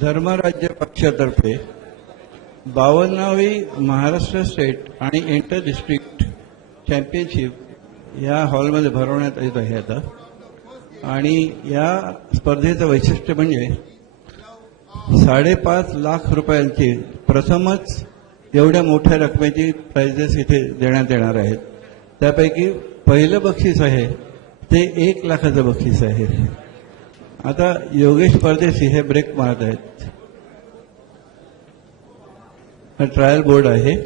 धर्मराज्य पक्षातर्फे 52वी महाराष्ट्र स्टेट आणि inter district championship या हॉलमध्ये भरवण्यात येत आहे आता. आणि या स्पर्धेचं वैशिष्ट्य म्हणजे 5.5 लाख रुपयांची प्रथमच एवढ्या मोठ्या रकमेची प्राइजेस इथे देण्यात येणार आहेत. त्यापैकी पहिलं बक्षीस आहे ते 1 लाखाचं बक्षीस आहे. आता योगेश परदेशी हे ब्रेक मारत आहेत. हा ट्रायल बोर्ड आहे.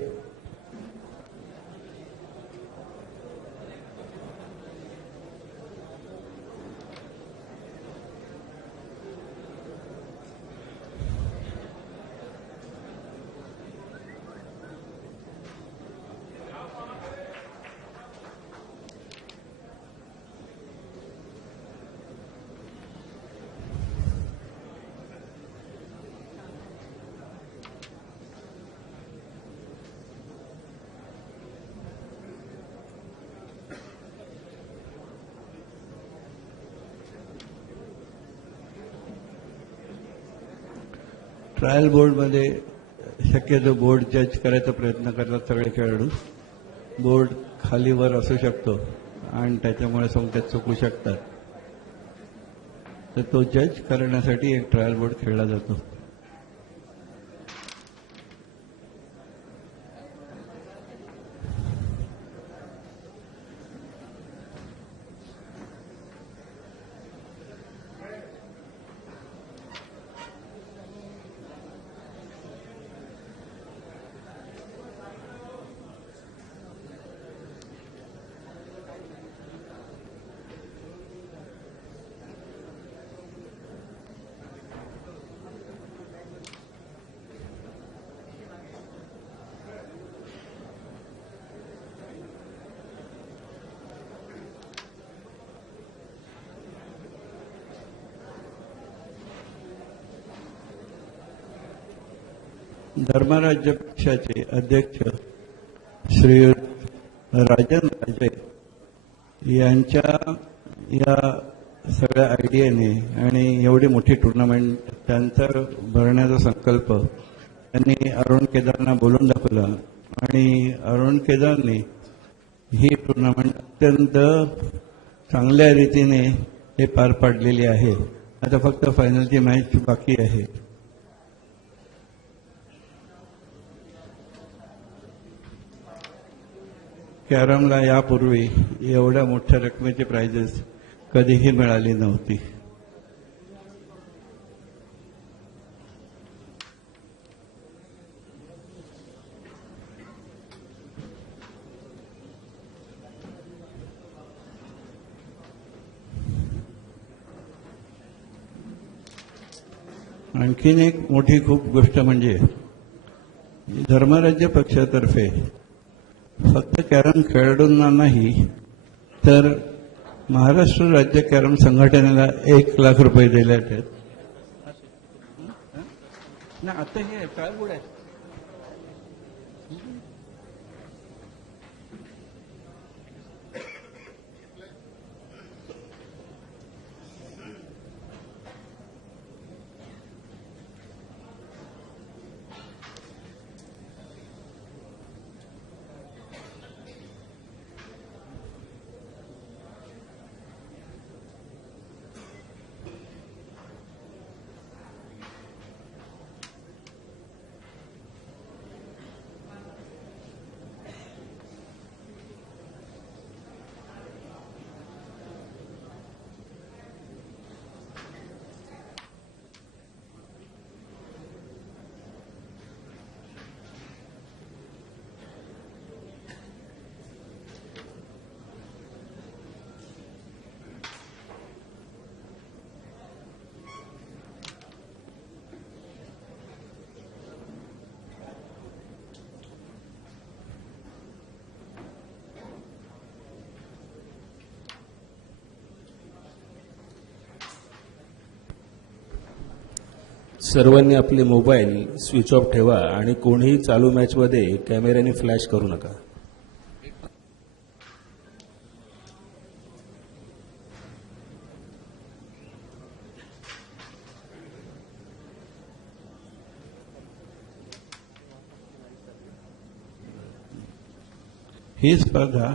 ट्रायल बोर्डमध्ये शक्यतो बोर्ड जज करायचा प्रयत्न करतात सगळे खेळाडू. बोर्ड खालीवर असू शकतो आणि त्याच्यामुळे संकेत चुकू शकतात. तर तो जज करण्यासाठी एक ट्रायल बोर्ड खेळला जातो. धर्मराज्य पक्षाचे अध्यक्ष श्री राजन राजे यांच्या या सगळ्या आयडियाने आणि एवढी मोठी टुर्नामेंट त्यांचा भरण्याचा संकल्प त्यांनी अरुण केदारना बोलून दाखवला आणि अरुण केदारने ही टुर्नामेंट अत्यंत चांगल्या रीतीने हे पार पाडलेली आहे. आता फक्त फायनलची मॅच बाकी आहे. कॅरमला यापूर्वी एवढ्या मोठ्या रकमेची प्राइजेस कधीही मिळाली नव्हती. आणखीन एक मोठी खूप गोष्ट म्हणजे धर्मराज्य पक्षातर्फे फक्त कॅरम खेळाडूंना नाही तर महाराष्ट्र राज्य कॅरम संघटनेला 1 लाख रुपये दिले आहेत. ना आता हे काय बोल आहे. सर्वांनी आपले मोबाईल स्विच ऑफ ठेवा आणि कोणीही चालू मॅचमध्ये कॅमेऱ्याने फ्लॅश करू नका. ही स्पर्धा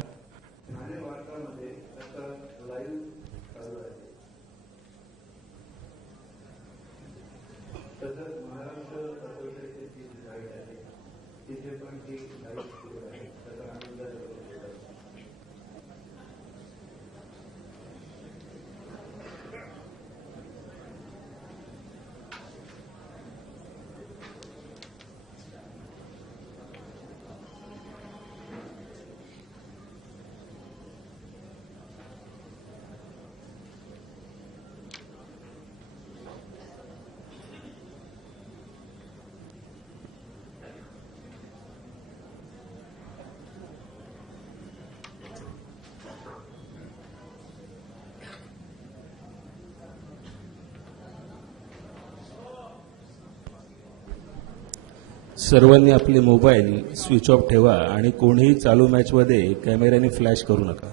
सर्वांनी आपले मोबाईल स्विच ऑफ ठेवा आणि कोणीही चालू मॅचमध्ये कॅमेऱ्याने फ्लॅश करू नका.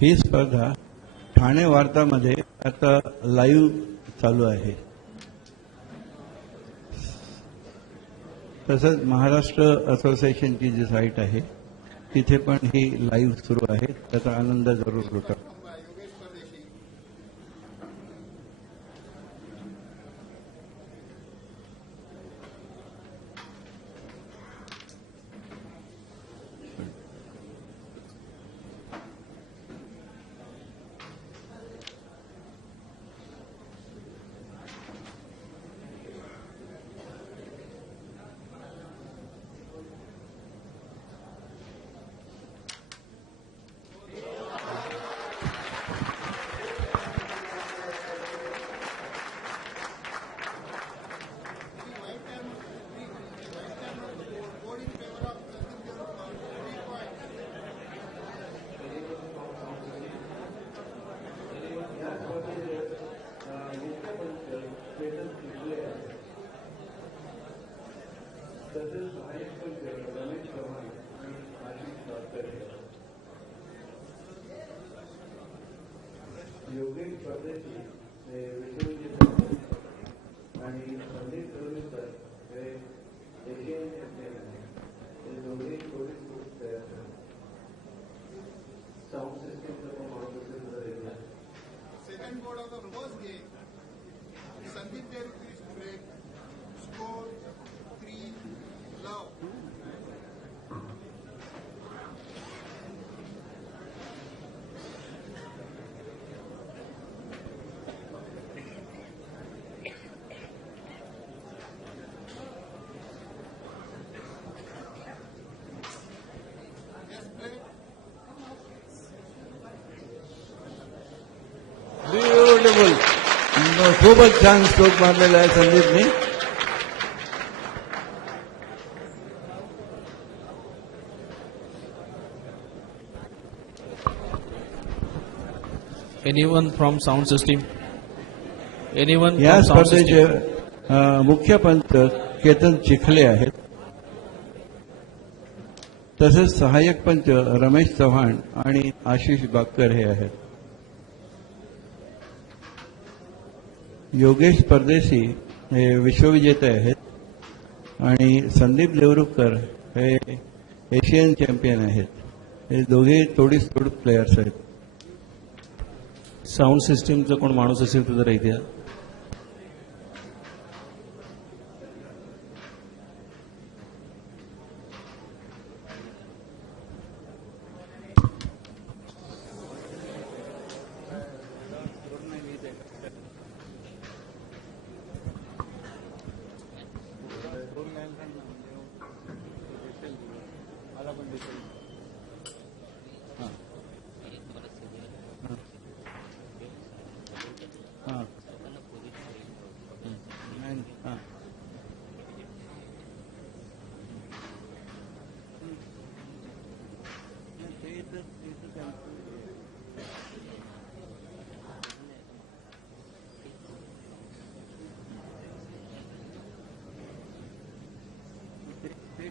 ही स्पर्धा ठाणे वार्तामध्ये आता लाईव्ह चालू आहे. तसंच महाराष्ट्र असोसिएशनची जी साईट आहे तिथे पण ही लाईव्ह सुरू आहे. त्याचा आनंद जरूर लुटा. योगेश परदेशी हे विश्वविजेते आणि संदीप देवरुखकर हे एशियन चॅम्पियन आहेत. हे दोघे थोडे खूप तयार झाले. साऊंड सिस्टीमचा पण मॉडिफिकेशन झालेला आहे. Second board of the first game, Sandeep Devrukkar's break, score 3-love. Beautiful. खूपच छान स्ट्रोक मारलेला आहे संदीपने. Anyone from sound system? Anyone या from sound स्पर्धेचे system? मुख्य पंच केतन चिखले आहेत. तसेच सहाय्यक पंच रमेश चव्हाण आणि आशिष बागकर हे आहेत. योगेश परदेशी हे विश्वविजेते आहेत आणि संदीप देवरुखकर हे एशियन चॅम्पियन आहेत. हे दोघे थोडीच प्लेयर्स आहेत. साऊंड सिस्टीमचा कोण माणूस असेल तर जरा इथे या.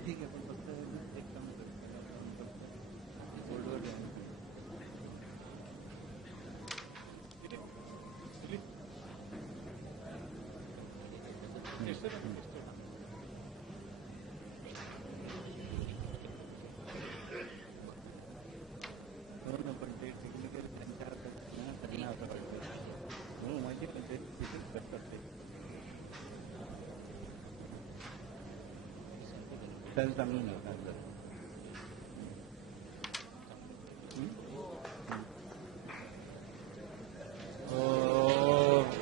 ठीक आहे पण फक्त एक काम कर.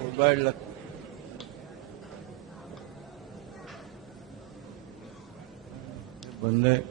उघडलं. बंद आहे.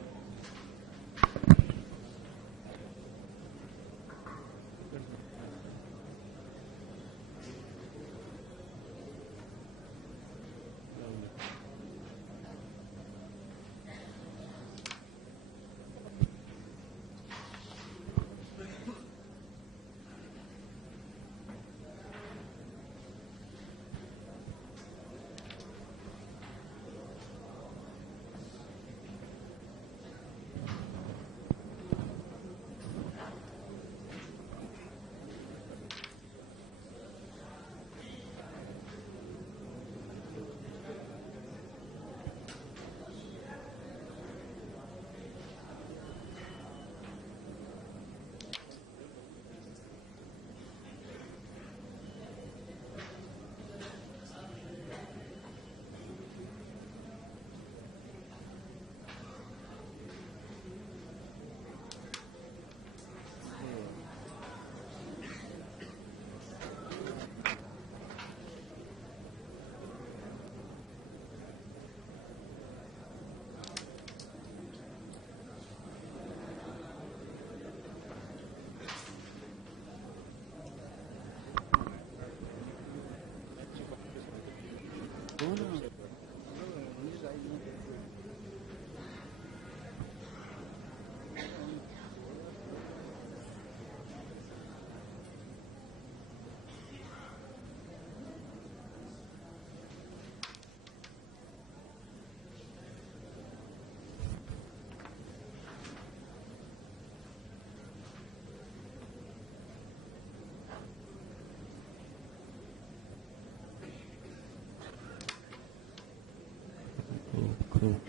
खूप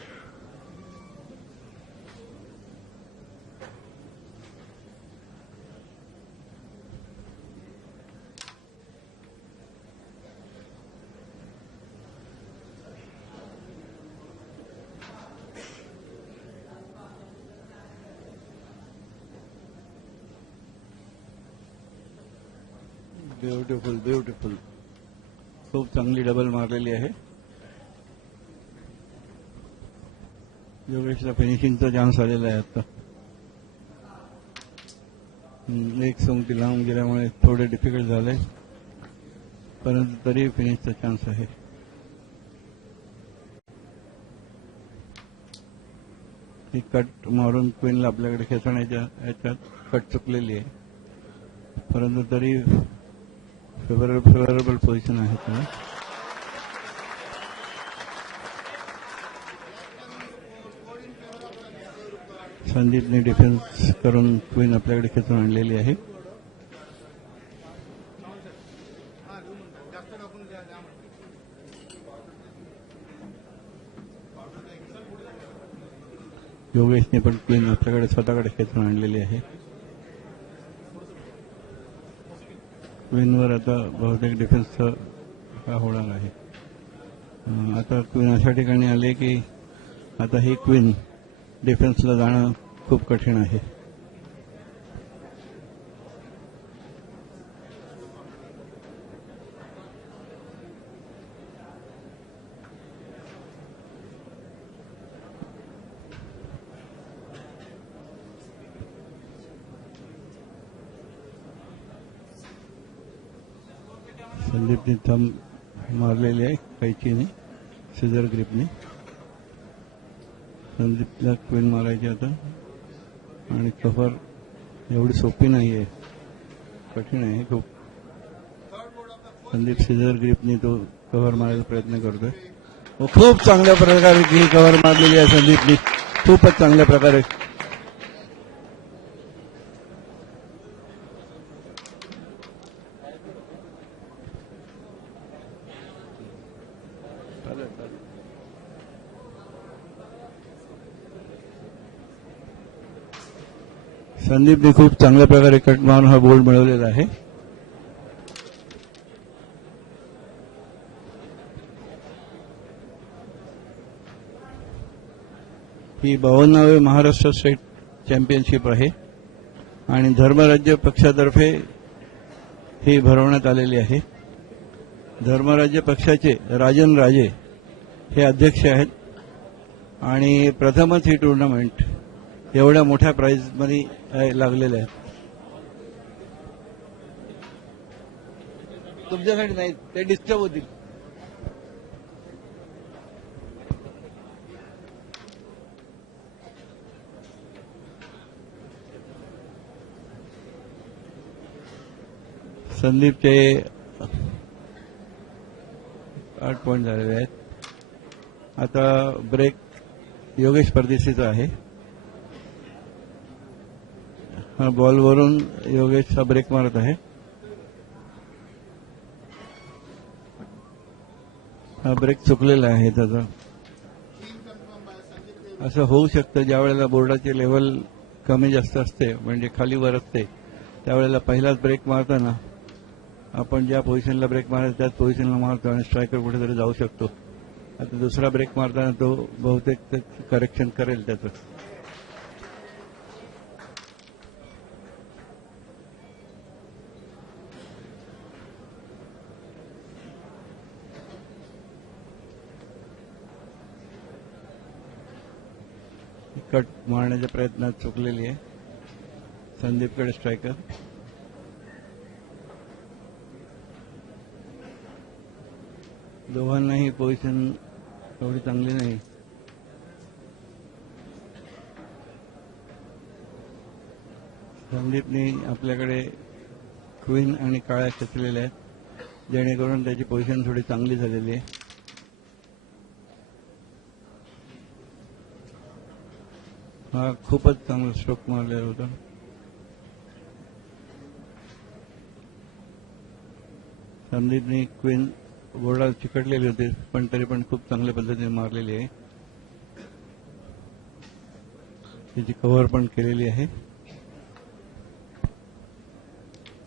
ब्युटिफुल ब्युटिफुल. खूप चांगली डबल मारलेली आहे. योगेशला फिनिशिंगचा चान्स आलेला आहे आता. एक सोंगटी लावून गेल्यामुळे थोडे डिफिकल्ट झाले, परंतु तरी फिनिशचा चान्स आहे. ही कट मारून क्वीनला आपल्याकडे खेचण्याच्या याच्यात कट चुकलेली आहे, परंतु तरी फेवरेबल पोझिशन आहे त्याला. संदीपने डिफेन्स करून क्वीन आपल्याकडे खेचून आणलेली आहे. योगेशने पण क्वीन आपल्याकडे स्वतःकडे खेचून आणलेली आहे. क्वीनवर आता बहुतेक डिफेन्सचा होणार आहे. आता क्वीन अशा ठिकाणी आले की आता ही क्वीन डिफेन्सला जाणं खूप कठीण आहे. संदीपने थंब मारलेली आहे कैचीने, सिझर ग्रिपने. संदीपला क्वीन मारायची आता, आणि कव्हर एवढी सोपी नाही आहे, कठीण आहे खूप. संदीप सिझर ग्रिपने तो कव्हर मारायचा प्रयत्न करतोय. खूप चांगल्या प्रकारे ही कव्हर मारलेली आहे संदीपने, खूपच चांगल्या प्रकारे. चालेल. संदीपने खूप चांगल्या प्रकारे कट मारून हा बोल्ड मिळवलेला आहे. ही 52वी महाराष्ट्र स्टेट चॅम्पियनशिप आहे आणि धर्मराज्य पक्षातर्फे ही भरवण्यात आलेली आहे. धर्मराज्य पक्षाचे राजन राजे हे अध्यक्ष आहेत आणि प्रथमच ही टुर्नामेंट एवढ्या मोठ्या प्राईजमध्ये लागलेले आहेत. तुमच्यासाठी नाही, ते डिस्टर्ब होतील. संदीपचे 8 पॉईंट झालेले आहेत. आता ब्रेक योगेश परदेशीचा आहे. हा बॉलवरून योगेश हा ब्रेक मारत आहे. हा ब्रेक चुकलेला आहे त्याचा. असं होऊ शकतं ज्या वेळेला बोर्डाची लेवल कमी जास्त असते, म्हणजे खाली वर असते, त्यावेळेला पहिलाच ब्रेक मारताना आपण ज्या पोझिशनला ब्रेक मारायचं त्याच पोझिशनला मारतो आणि स्ट्रायकर कुठेतरी जाऊ शकतो. आता दुसरा ब्रेक मारताना तो बहुतेक करेक्शन करेल त्याचं. कट मारण्याच्या प्रयत्नात चुकलेली आहे संदीपकडे स्ट्रायकर. दोघांनाही पोझिशन एवढी चांगली नाही. संदीपने आपल्याकडे क्वीन आणि काळ्या खेचलेल्या आहेत जेणेकरून त्याची पोझिशन थोडी चांगली झालेली आहे. हा खूपच चांगला स्ट्रोक मारलेला होता. संदीपने क्वीन बोर्डाला चिकटलेले होते पण तरी पण खूप चांगल्या पद्धतीने मारलेली आहे. त्याची कव्हर पण केलेली आहे.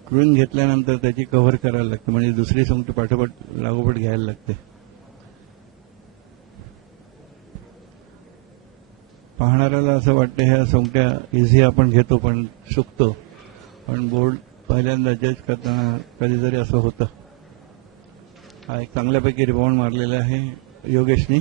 क्वीन घेतल्यानंतर त्याची कव्हर करायला लागते, म्हणजे दुसरी सोंगटी पाठोपाठ लागोपाठ घ्यायला लागते. पाहणाऱ्याला असं वाटतं ह्या सोंगट्या इझी आपण घेतो पण चुकतो, पण बोर्ड पहिल्यांदा जज करताना कधीतरी असं होतं. हा एक चांगल्यापैकी रिबाउंड मारलेला आहे योगेशनी.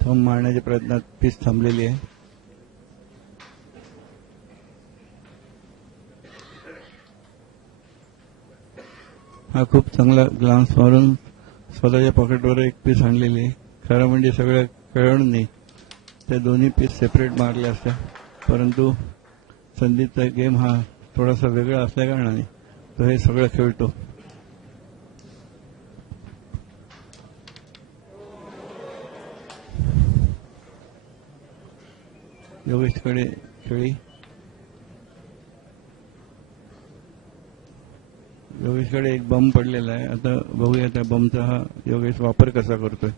थंब मारण्याच्या प्रयत्नात पीच थांबलेली आहे. हा खूप चांगला ग्लान्स मारून स्वतःच्या पॉकेटवर एक पीस आणलेली आहे. खरं म्हणजे सगळ्या खेळाडूंनी त्या दोन्ही पीस सेपरेट मारल्या असत्या, परंतु संदीपचा गेम हा थोडासा वेगळा असल्याकारणाने तो हे सगळं खेळतो. योगेशकडे खेळी. योगेशकडे एक बम पडलेला आहे. आता बघूया त्या बमचा हा योगेश वापर कसा करतोय.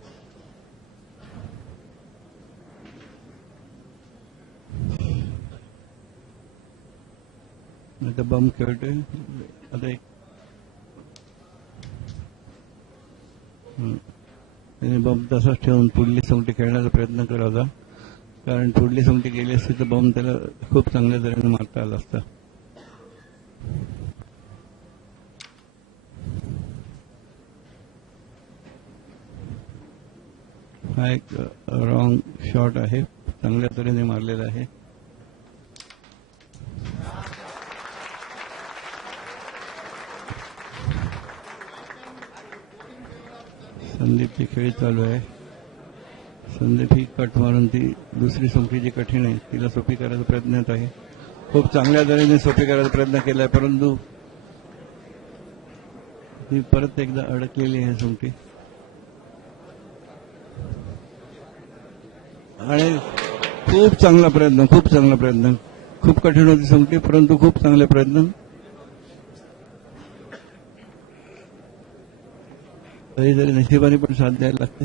आता बम खेळतोय. आता एक त्याने बम तसाच ठेवून पुढली सोंगटी खेळण्याचा प्रयत्न केला होता, कारण पुढली सोंगटी गेली असती तर बम त्याला खूप चांगल्या तऱ्हेने मारता आला असता. हा एक रॉंग शॉट आहे, चांगल्या तऱ्हेने मारलेला आहे. संदीपची खेळी चालू आहे. संदीप ही कट मारून ती दुसरी सोंगटी जी कठीण आहे तिला सोपी करायचा प्रयत्न आहे. खूप चांगल्या तऱ्हेने सोपी करायचा प्रयत्न केलाय, परंतु ती परत एकदा अडकलेली आहे सोंगटी. आणि खूप चांगला प्रयत्न, खूप चांगला प्रयत्न. खूप कठीण होती सोंगटी, परंतु खूप चांगले प्रयत्न. कधीतरी नशिबाने पण साथ द्यायला लागते.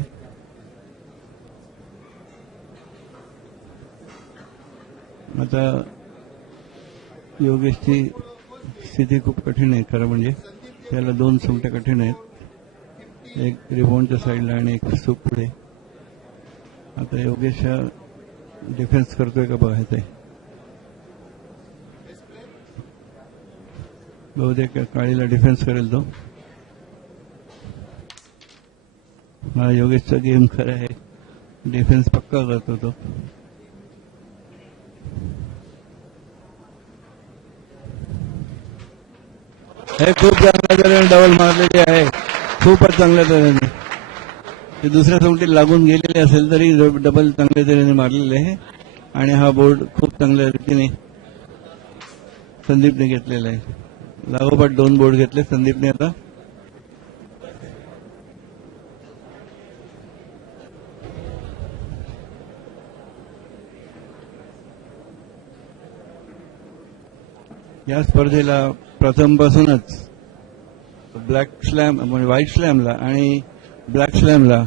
आता योगेशची स्थिती खूप कठीण आहे खरं म्हणजे. त्याला 2 सोंगट्या कठीण आहेत, एक रिबॉन्डच्या साईडला आणि एक सूप पुढे. आता योगेश हा डिफेन्स करतोय का बघायचंय. बहुतेक काळीला डिफेन्स करेल तो. हा योगेशचा गेम खरा आहे, डिफेन्स पक्का करतो तो. हे खूप चांगल्या तऱ्हेने डबल मारलेली आहे, खूपच चांगल्या तऱ्हेने. ते दुसऱ्या सोंगटीत लागून गेलेले असेल तरी डबल चांगल्या तऱ्हेने मारलेले आहे. आणि हा बोर्ड खूप चांगल्या रीतीने संदीपने घेतलेला आहे. लागोपाठ 2 बोर्ड घेतले संदीपने आता. या स्पर्धेला प्रथमपासूनच ब्लॅक स्लॅम म्हणजे व्हाईट स्लॅमला आणि ब्लॅक स्लॅमला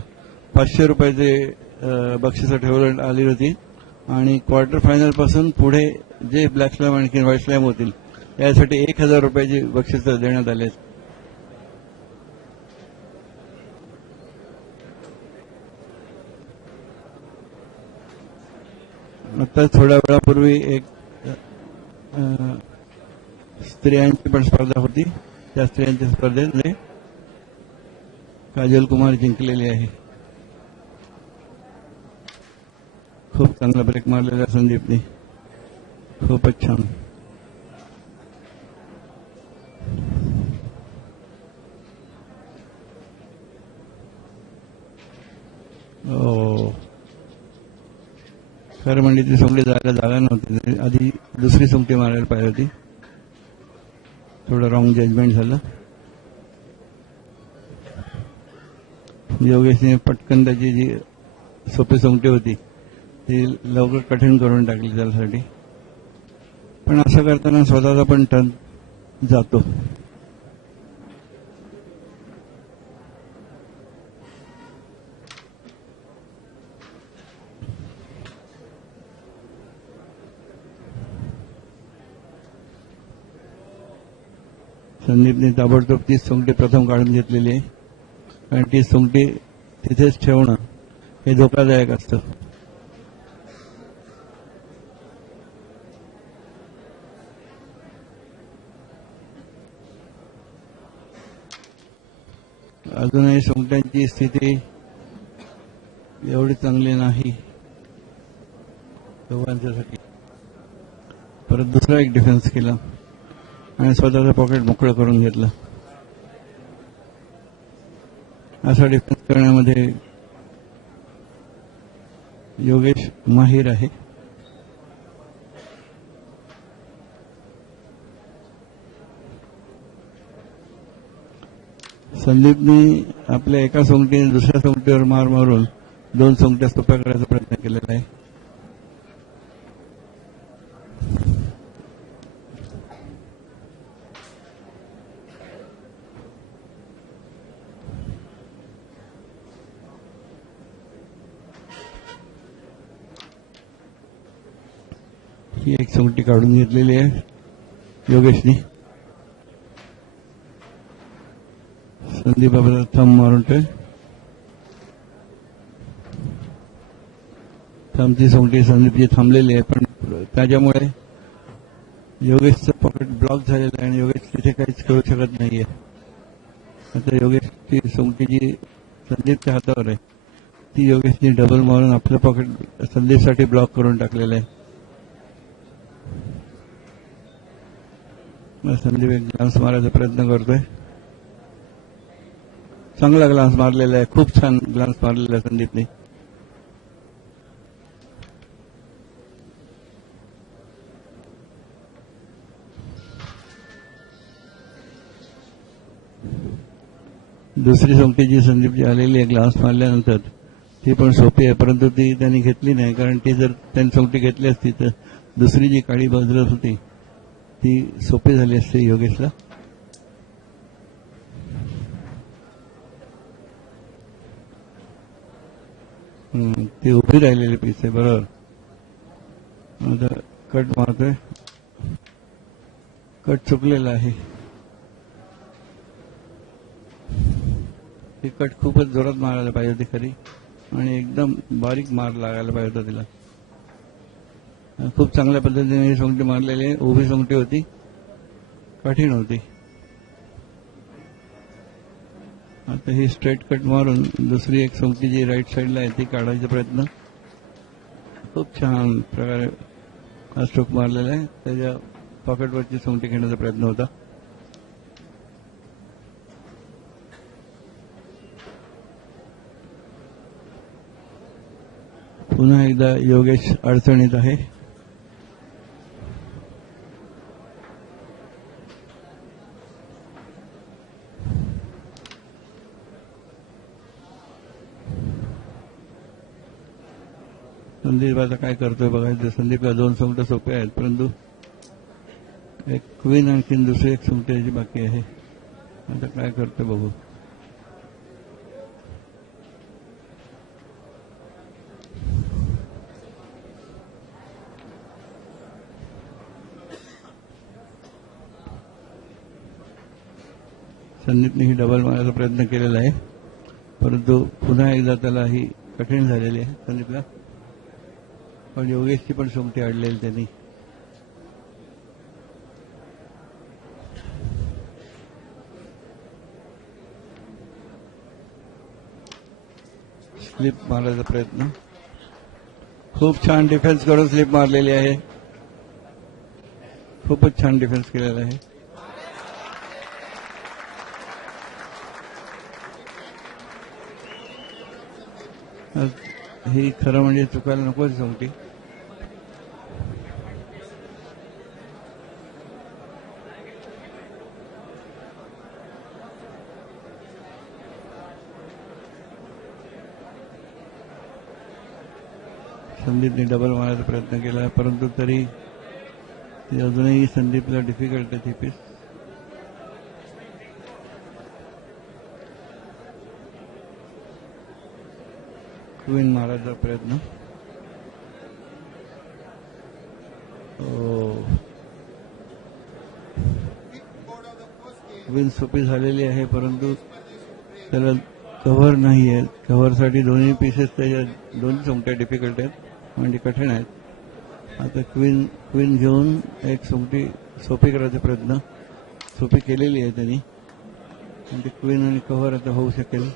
500 रुपयाचे बक्षिसं ठेवण्यात आली होती. आणि क्वार्टर फायनल पासून पुढे जे ब्लॅक स्लॅम आणि व्हाईट स्लॅम होतील यासाठी 1000 रुपयाची बक्षिसं देण्यात आली. आता थोड्या वेळापूर्वी एक स्त्रियांची पण स्पर्धा होती. त्या स्त्रियांच्या स्पर्धेत काजल कुमार जिंकलेली आहे. खूप चांगला ब्रेक मारलेला संदीपने, खूपच छान. खरं म्हणजे ती सोंगटी जागा नव्हती, आधी दुसरी सोंगटी मारायला पाहिजे होती. थोडं रॉंग जजमेंट झालं. योगेशने पटकन त्याची जी सोपी सोंगटी होती ती लवकर कठीण करून टाकली त्यासाठी. पण असं करताना स्वतःचा पण टर्न जातो. संदीपने ताबडतोब 30 सोंगटी प्रथम काढून घेतलेली आहे. कारण 30 सोंगटी तिथेच ठेवणं हे धोकादायक असतं. अजूनही सोंगट्यांची स्थिती एवढी चांगली नाही दोघांच्यासाठी. परत दुसरा एक डिफेन्स केला आणि स्वतःचं पॉकेट मोकळं करून घेतलं. असा डिफेन्स करण्यामध्ये योगेश माहिर आहे. संदीपने आपल्या एका सोंगटीने दुसऱ्या सोंगटीवर मार मारून 2 सोंगट्या सोप्या करायचा प्रयत्न केलेला आहे. ही एक सोंगटी काढून घेतलेली आहे योगेशनी. संदीप आपल्याला थंब मारून थंबची सोंगटी संदीपची थांबलेली आहे. पण त्याच्यामुळे योगेशचं पॉकेट ब्लॉक झालेलं आहे आणि योगेश तिथे काहीच करू शकत नाहीये. आता योगेशची सोंगटी जी संदीपच्या हातावर आहे ती योगेशनी डबल मारून आपलं पॉकेट संदीपसाठी ब्लॉक करून टाकलेलं आहे. संदीप एक ग्लान्स मारायचा प्रयत्न करतोय. चांगला ग्लान्स मारलेला आहे, खूप छान ग्लान्स मारलेला आहे संदीपने. दुसरी सोंगटी जी संदीपची आलेली आहे ग्लान्स मारल्यानंतर ती पण सोपी आहे, परंतु ती त्यांनी घेतली नाही. कारण ती जर त्यांनी सोंगटी घेतली असती तर दुसरी जी काळी बदलत होती ती सोपी झाली असते योगेशला. ती उभी राहिलेली पीस आहे बरोबर. आता कट मारतोय, कट चुकलेला आहे. ही कट खूपच जोरात मारायला पाहिजे होती खरी, आणि एकदम बारीक मार लागायला पाहिजे होता तिला. खूप चांगल्या पद्धतीने ही सोंगटी मारलेली आहे. उभी सोंगटी होती, कठीण होती. आता ही स्ट्रेट कट मारून दुसरी एक सोंगटी जी राईट साईडला आहे ती काढायचा प्रयत्न. खूप छान प्रकारे हा स्ट्रोक मारलेला आहे. त्याच्या पॉकेटवरची सोंगटी घेण्याचा प्रयत्न होता. पुन्हा एकदा योगेश अडचणीत आहे. संदीप आता काय करतोय बघायचं. संदीपला 2 सोंगट्या सोप्या आहेत, परंतु एक क्वीन आणखीन दुसरी एक सोंगटी याची बाकी आहे. आता काय करतोय बघू. संदीपने ही डबल मारायचा प्रयत्न केलेला आहे, परंतु पुन्हा एकदा त्याला ही कठीण झालेली आहे संदीपला. पण योगेशची पण सोंगटी अडलेली त्यांनी. स्लिप मारायचा प्रयत्न. खूप छान डिफेन्स करून स्लिप मारलेली आहे. खूपच छान डिफेन्स केलेला आहे. ही खरं म्हणजे चुकायला नको सोंगटी. संदीपने डबल मारायचा प्रयत्न केला, परंतु तरी ती अजूनही संदीपला डिफिकल्ट आहे ती पीस. क्वीन मारायचा प्रयत्न. क्वीन सोपी झालेली आहे, परंतु त्याला कव्हर नाही आहे. कव्हरसाठी दोन्ही पीसेस त्याच्या दोन्ही सोंगट्या डिफिकल्ट आहेत, म्हणजे कठीण आहेत. आता क्वीन घेऊन एक सोंगटी सोपी करायचा प्रयत्न. सोपी केलेली आहे त्यांनी, आणि क्वीन आणि कव्हर आता होऊ शकेल.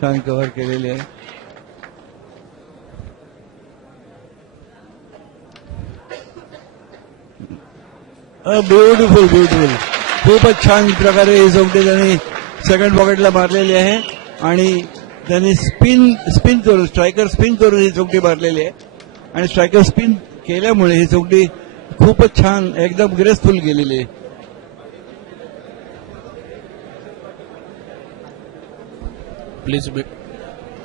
छान कव्हर केलेली आहे. Beautiful beautiful. खूपच छान प्रकारे ही सोंगटी त्यांनी सेकंड पॉकेटला मारलेली आहे, आणि त्यांनी स्पिन करून स्ट्रायकर स्पिन करून ही सोंगटी मारलेली आहे. आणि स्ट्रायकर स्पिन केल्यामुळे ही सोंगटी खूपच छान एकदम ग्रेसफुल गेलेली आहे. Please be.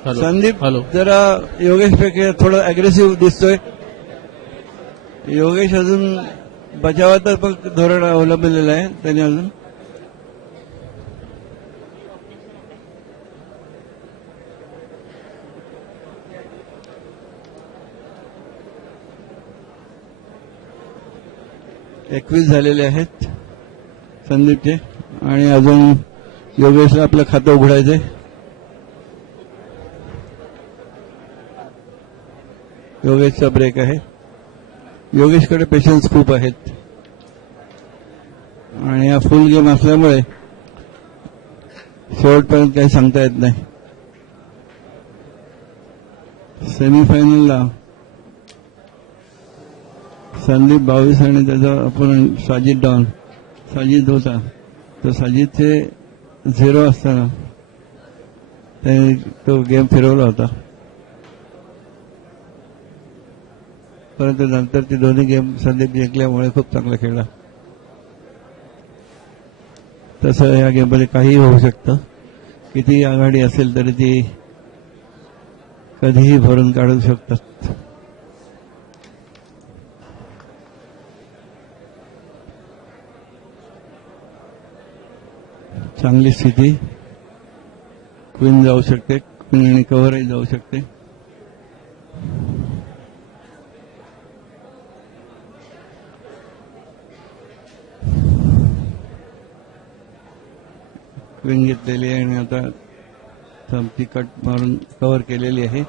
Hello. Sandeep Hello. जरा योगेशपेक्षा थोडं अग्रेसिव्ह दिसतोय. योगेश अजून बचावात्मक धोरण अवलंबलेलं आहे त्याने अजून. एकवीस झालेले आहेत संदीपचे, आणि अजून योगेशला आपलं खातं उघडायचंय. योगेशचा ब्रेक आहे. योगेशकडे पेशन्स खूप आहेत, आणि हा फुल गेम असल्यामुळे शेवटपर्यंत काही सांगता येत नाही. सेमीफायनलला संदीप 22 आणि त्याचा अपोनंट साजिद डॉन. साजिद होता, तर साजिदचे 0 असताना त्याने तो गेम फिरवला होता, परंतु नंतर ती दोन्ही गेम संदीप जिंकल्यामुळे खूप चांगला खेळला. तसं या गेममध्ये काहीही होऊ शकतं. किती आघाडी असेल तरी ती कधीही भरून काढू शकतात. चांगली स्थिती. क्वीन जाऊ शकते, क्वीन आणि कव्हरही जाऊ शकते. क्वीन घेतलेली आहे आणि आता चमची कट मारून कव्हर केलेली आहे.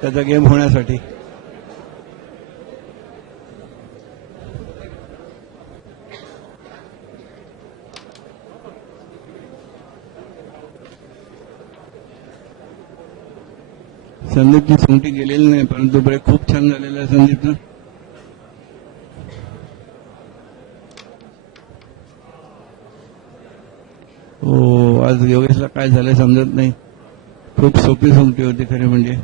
त्याचा गेम होण्यासाठी संदीपची सोंगटी गेलेली नाही, परंतु ब्रेक खूप छान झालेला आहे संदीपचा. हो, आज योगेशला काय झालं समजत नाही. खूप सोपी सोंगटी होती खरी म्हणजे.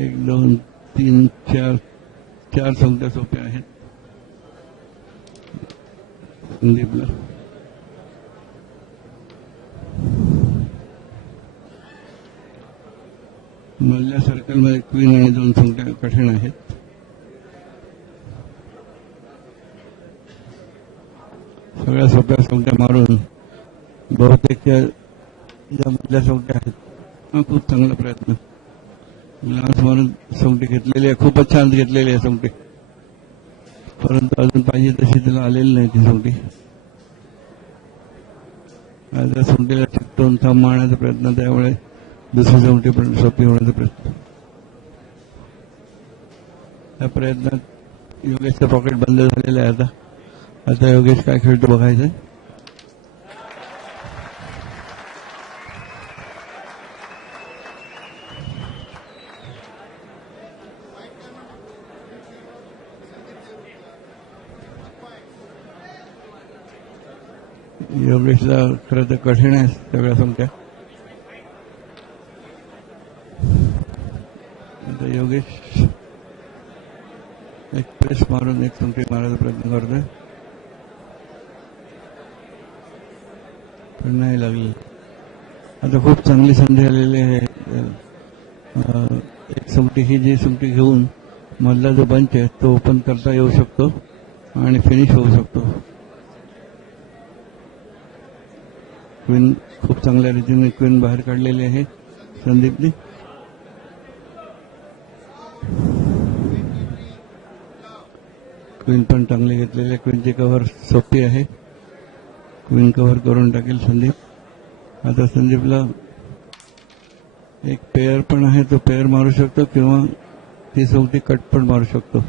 एक दोन तीन चार सोंगट्या सोप्या आहेत संदीपला. मधल्या सर्कलमध्ये क्वीन आणि 2 सोंगट्या कठीण आहेत. सगळ्या सोप्या सोंगट्या मारून बहुतेकच्या ज्या मधल्या सोंगट्या आहेत हा खूप चांगला प्रयत्न. ग्लास मारून सोंगटी घेतलेली आहे, खूपच छान घेतलेली आहे सोंगटी, परंतु अजून पाहिजे तशी त्याला आलेली नाही ती सोंगटी. त्या सोंगटीला चिकटून थांब मारण्याचा प्रयत्न, त्यामुळे दुसरी सोंगटी पण सोपी होण्याचा प्रयत्न. त्या प्रयत्नात योगेशचं पॉकेट बंद झालेलं आहे. आता योगेश काय खेळतो बघायचं. योगेशला खरं तर कठीण आहे सगळ्या सोंगट्या. आता योगेश एक प्रेस मारून एक सोंगटी मारायचा प्रयत्न करतोय, पण नाही लागली. आता खूप चांगली संधी आलेली आहे. एक सोंगटी ही जी सोंगटी घेऊन मधला जो बंच आहे तो ओपन करता येऊ शकतो आणि फिनिश होऊ शकतो. क्वीन खूप चांगल्या रीतीने क्वीन बाहेर काढलेली आहे संदीपने. क्वीन पण चांगली घेतलेली आहे. क्वीनची कव्हर सोपी आहे, क्वीन कव्हर करून टाकेल संदीप. आता संदीपला एक पेअर पण आहे, तो पेअर मारू शकतो किंवा ती सोंगटी कट पण मारू शकतो.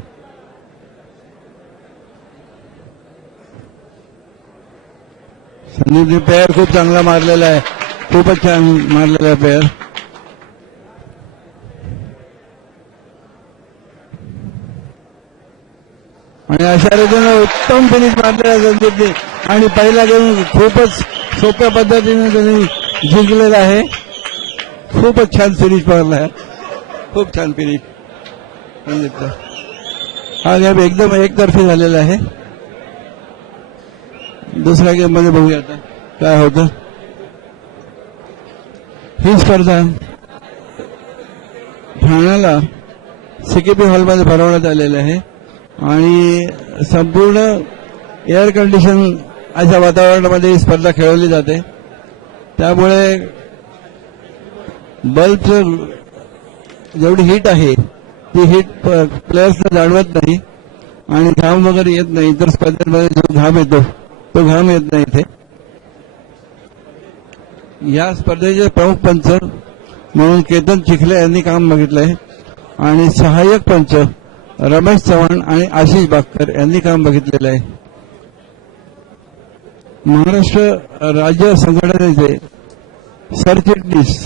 संदीपने पेअर खूप चांगला मारलेला आहे, खूपच छान मारलेला आहे पेअर. आणि अशा रीतीने उत्तम फिनिश मारलेला आहे संदीपने. आणि पहिला गेम खूपच सोप्या पद्धतीने त्यांनी जिंकलेला आहे. खूपच छान फिनिश मारला आहे, खूप छान फिनिश संदीपचा. हा गेम एकदम एकतर्फी झालेला आहे. दुसऱ्या गेम मध्ये बघूया आता काय होतं. ही स्पर्धा ठाण्याला सीकेपी हॉलमध्ये भरवण्यात आलेली आहे आणि संपूर्ण एअर कंडिशन अशा वातावरणामध्ये ही स्पर्धा खेळवली जाते. त्यामुळे बल्बचं जेवढी हीट आहे ती हीट प्लेयर्सला जाणवत नाही आणि घाम वगैरे येत नाही. इतर स्पर्धेमध्ये जो घाम येतो तो घाम येत नाही इथे. या स्पर्धेचे प्रमुख पंच म्हणून केतन चिखले यांनी काम बघितलंय आणि सहाय्यक पंच रमेश चव्हाण आणि आशिष बागकर यांनी काम बघितलेलं आहे. महाराष्ट्र राज्य संघटनेचे सरचिटणीस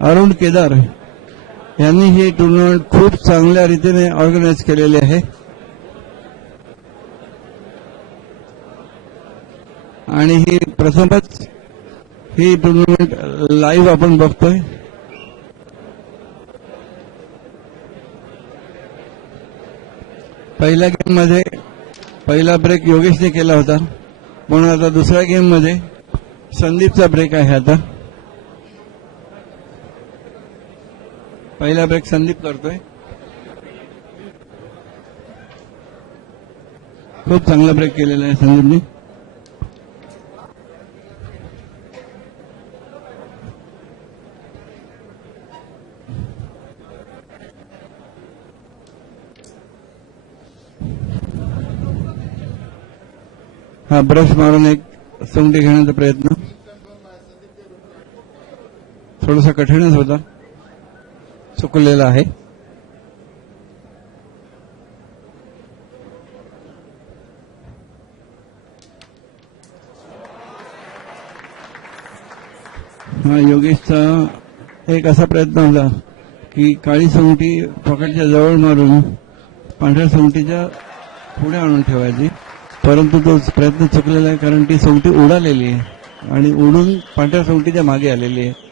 अरुण केदार यांनी ही टुर्नामेंट खूप चांगल्या रीतीने ऑर्गनाईज केलेली आहे आणि ही प्रथमच ही टुर्नामेंट लाईव्ह आपण बघतोय. पहिल्या गेम मध्ये पहिला ब्रेक योगेशने केला होता, म्हणून आता दुसऱ्या गेम मध्ये संदीपचा ब्रेक आहे आता. पहिला ब्रेक संदीप करतोय. खूप चांगला ब्रेक केलेला आहे संदीपनी. हा ब्रश मारून एक सोंगटी घेण्याचा प्रयत्न थोडासा कठीणच होता, चुकलेला आहे. हा योगेशचा एक असा प्रयत्न होता की काळी सोंगटी पॉकेटच्या जवळ मारून पांढऱ्या सोंगटीच्या पुढे आणून ठेवायची, परंतु तो प्रयत्न चुकलेला आहे कारण ती सोंगटी उडालेली आहे आणि उडून पांढऱ्या सोंगटीच्या मागे आलेली आहे.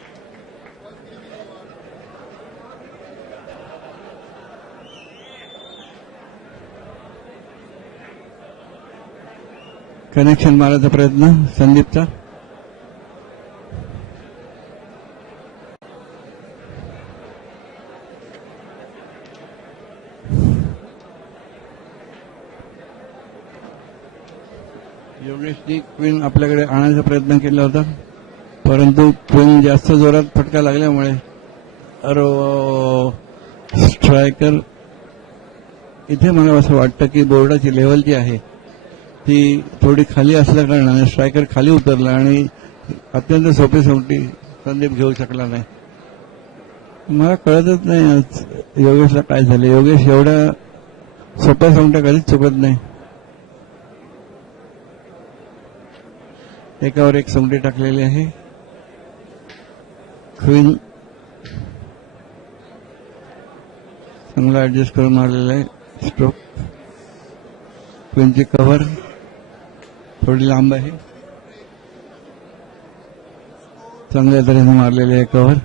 कनेक्शन मारायचा प्रयत्न संदीपचा. योगेशनी क्वीन आपल्याकडे आणायचा प्रयत्न केला होता, परंतु क्वीन जास्त जोरात फटका लागल्यामुळे स्ट्रायकर इथे मला असं वाटतं की बोर्डाची लेवल जी आहे ती थोडी खाली असल्या कारणाने स्ट्रायकर खाली उतरला आणि अत्यंत सोपी सोंगटी संदीप घेऊ शकला नाही. मला कळतच नाही आज योगेशला काय झालं. योगेश एवढ्या सोप्या सोंगट्या कधीच चुकत नाही. एकावर एक सोंगटी टाकलेली आहे. क्वीन चांगला ऍडजस्ट करून मारलेला आहे स्ट्रोक. क्वीनची कव्हर थोडी लांब आहे, चांगल्या तऱ्हेने मारलेली आहे कव्हर.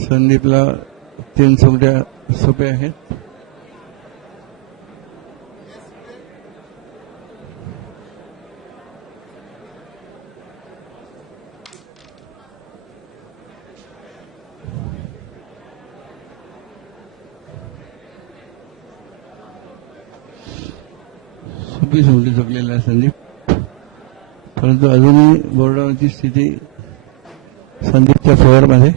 संदीपला 3 सोंगट्या सोप्या आहेत. सोपी सोंगटी चुकलेला आहे संदीप, परंतु अजूनही बोर्डावरची स्थिती संदीपच्या फेवरमध्ये.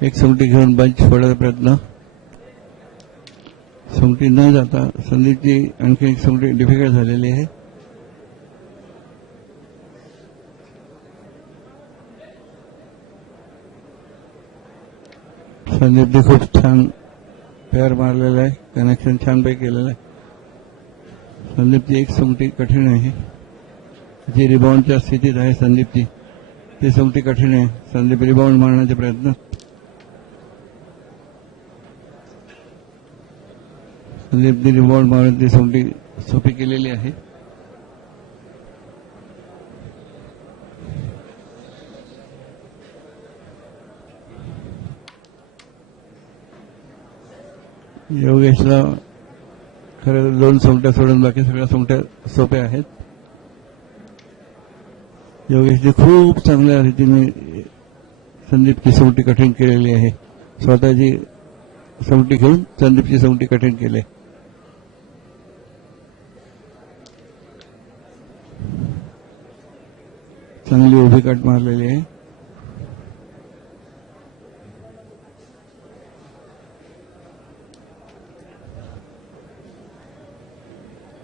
एक सोंगटी घेऊन बंच फोडायचा प्रयत्न. सोंगटी न जाता संदीपची आणखी एक सोंगटी डिफिकल्ट झालेली आहे. संदीपने खूप छान पेअर मारलेला आहे, कनेक्शन छानपैकी केलेलं आहे. संदीपची एक सोंगटी कठीण आहे, जी रिबाउंडच्या स्थितीत आहे संदीपची, ती सोंगटी कठीण आहे. संदीप रिबाउंड मारण्याचे प्रयत्न. संदीपने रिबाउंड मारून ती सोंगटी सोपी केलेली आहे. योगेशला खरं 2 सोंगट्या सोडून बाकी सगळ्या सोंगट्या सोप्या आहेत. योगेशने खूप चांगल्या रीतीने संदीपची सोंगटी कठीण केलेली आहे. स्वतःची सोंगटी घेऊन संदीपची सोंगटी कठीण केली. चांगली उभी कट मारलेली आहे.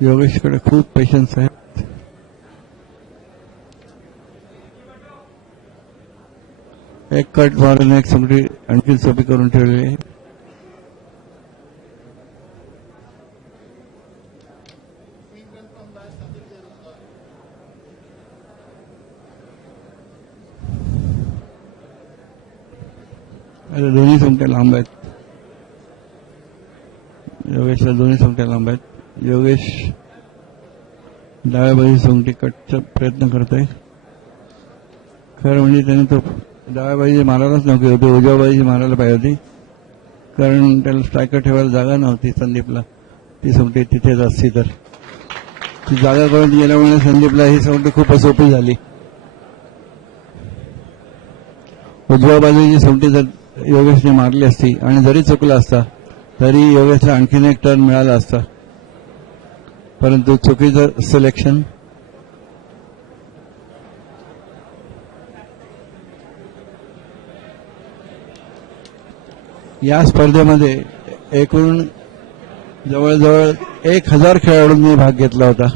योगेशकडे खूप पेशन्स आहे. एक कट मारून एक सोंगटी आणखी सोपी करून ठेवलेली आहे. आता दोन्ही सोंगट्या लांब आहेत. योगेशला दोन्ही सोंगट्या लांब आहेत. योगेश डाव्या बाजूची सोंगटी कटचा प्रयत्न करतोय. खरं म्हणजे त्याने तो डाव्या बाजूची मारायलाच नव्हती होती, उजव्या बाजूची मारायला पाहिजे होती, कारण त्याला स्ट्रायकर ठेवायला जागा नव्हती संदीपला. ती सोंगटी तिथेच असती तर ती जागा करून गेल्यामुळे संदीपला ही सोंगटी खूप सोपी झाली. उजव्या बाजूची सोंगटी जर योगेशने मारली असती आणि जरी चुकला असता तरी योगेशला आणखीन एक टर्न मिळाला असता, परंतु चुकीचं सिलेक्शन. या स्पर्धेमध्ये एकूण जवळजवळ 1000 खेळाडूंनी भाग घेतला होता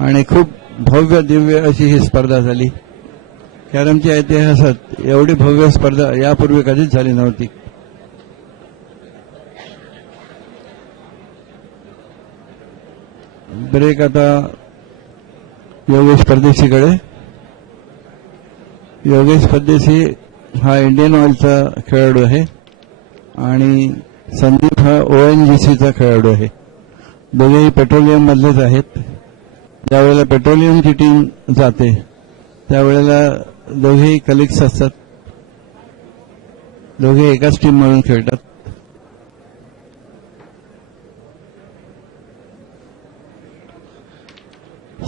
आणि खूप भव्य दिव्य अशी ही स्पर्धा झाली. कॅरमच्या इतिहासात एवढी भव्य स्पर्धा यापूर्वी कधीच झाली नव्हती. ब्रेक आता योगेश परदेशीकडे. योगेश परदेशी हा इंडियन ऑइलचा खेळाडू आहे आणि संदीप हा ONGCचा खेळाडू आहे. दोघेही पेट्रोलियम मधलेच आहेत. ज्यावेळेला पेट्रोलियमची टीम जाते त्यावेळेला दोघेही कलिग्स असतात, दोघे एकाच टीम म्हणून खेळतात.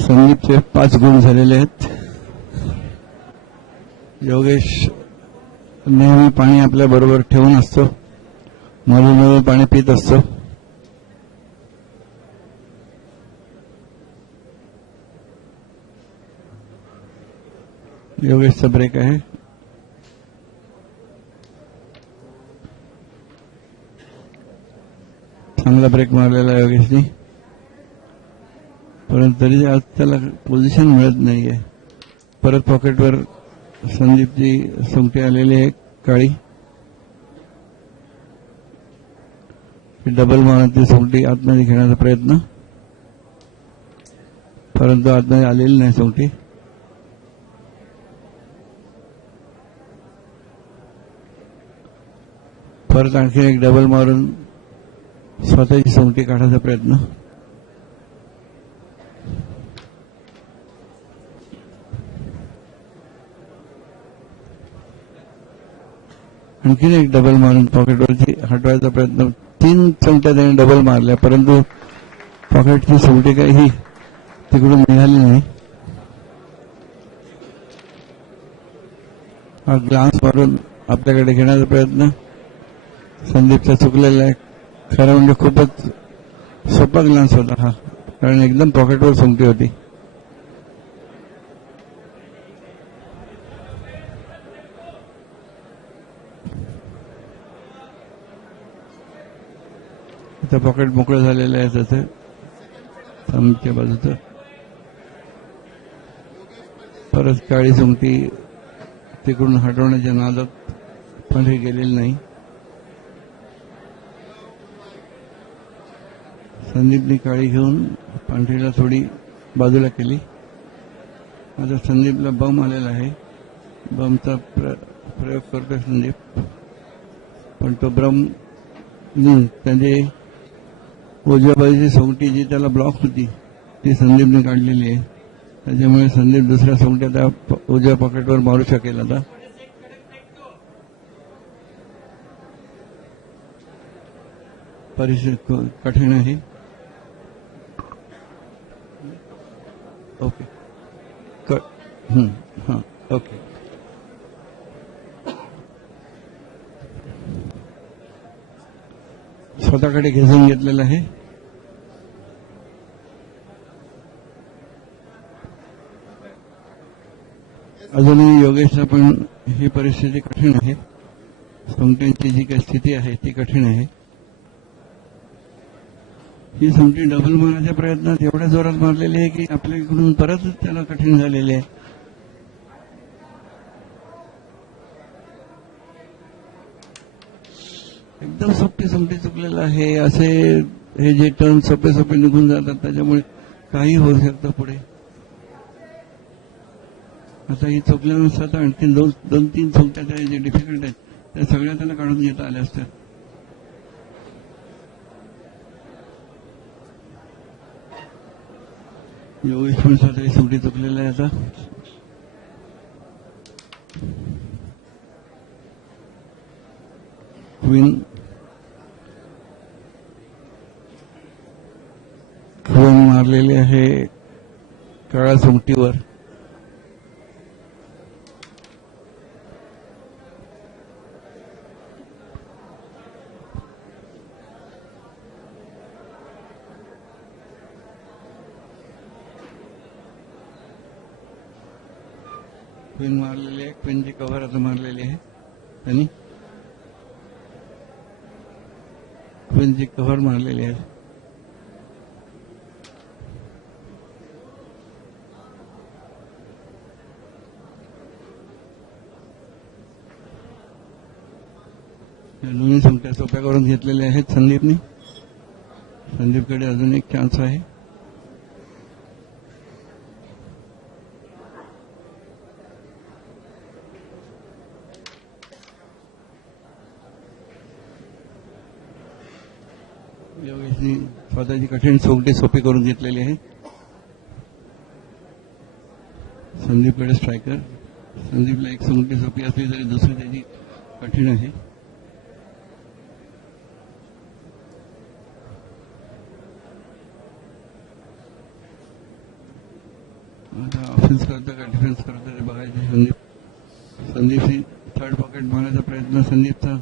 संदीपचे 5 गुण झालेले आहेत. योगेश नेहमी पाणी आपल्या बरोबर ठेवून असतो, मधून पाणी पित असतो. योगेशचा ब्रेक आहे. चांगला ब्रेक मारलेला आहे योगेशनी, परंतु तरी आज त्याला पोझिशन मिळत नाहीये. परत पॉकेटवर संदीपची सोंगटी आलेली आहे काळी. डबल मारून ती सोंगटी आतमध्ये घेण्याचा प्रयत्न, परंतु आतमध्ये आलेली नाही सोंगटी. परत आणखी एक डबल मारून स्वतःची सोंगटी काढायचा प्रयत्न. आणखीन एक डबल मारून पॉकेटवरची हटवायचा प्रयत्न. 3 सोंगट्या त्याने डबल मारल्या, परंतु पॉकेटची सोंगटी काही तिकडून निघाली नाही. हा ग्लान्स मारून आपल्याकडे घेण्याचा प्रयत्न संदीपचा चुकलेला आहे. खरं म्हणजे खूपच सोपा ग्लान्स होता हा, कारण एकदम पॉकेटवर सोंगटी होती. आता पॉकेट मोकळं झालेलं आहे त्याचं आमच्या बाजूचं. परत काळी सोंगटी तिकडून हटवण्याच्या नादात पण हे गेलेलं नाही. संदीपने काळी घेऊन पांढरीला थोडी बाजूला केली. आता संदीपला बम आलेला आहे. बमचा प्रयोग करतोय संदीप, पण तो ब्रम त्याचे उजव्या बाजूची सोंगटी जी त्याला ब्लॉक होती ती संदीपने काढलेली आहे. त्याच्यामुळे संदीप दुसऱ्या सोंगट्या त्या उजव्या पॉकेटवर मारू शकेल. आता परिस्थिती कठीण आहे. ओके हां ओके. स्वतःकडे घेऊन घेतलेलं आहे. अजूनही योगेशला पण ही परिस्थिती कठीण आहे. सोंगट्यांची जी काही स्थिती आहे ती कठीण आहे. ही सोंगटी डबल मारण्याच्या प्रयत्नात एवढ्या जोरात मारलेली आहे की आपल्याकडून परत त्याला कठीण झालेले आहे. एकदम सोपी सोंगटी चुकलेलं आहे. असे हे जे टर्न सोपे सोपे निघून जातात त्याच्यामुळे काही होऊ शकतं पुढे. आता ही चुकल्यानंतर आता आणखी 2-3 सोंगट्या त्या जे डिफिकल्ट आहेत त्या सगळ्या त्याला काढून घेता आल्या असतात. योगेश पण स्वतःची सुटी चुकलेला आहे आता. क्वीन मारलेली आहे काळ्या सोंगटीवर. क्वीन मारलेली आहे. क्वीनची कव्हर आता मारलेली आहे आणि क्वीनची कव्हर मारलेली आहे. या दोन्ही सोंगट्या सोप्या करून घेतलेल्या आहेत संदीपने. संदीपकडे अजून एक चान्स आहे. योगेशनी स्वतःची कठीण सोंगटी सोपी करून घेतलेली आहे. संदीपकडे स्ट्रायकर. संदीपला एक सोंगटी सोपी असली तरी दुसरी त्याची कठीण आहे. आता ऑफेन्स करतं का डिफेन्स करतं ते बघायचे. संदीपची थर्ड पॉकेट मारण्याचा प्रयत्न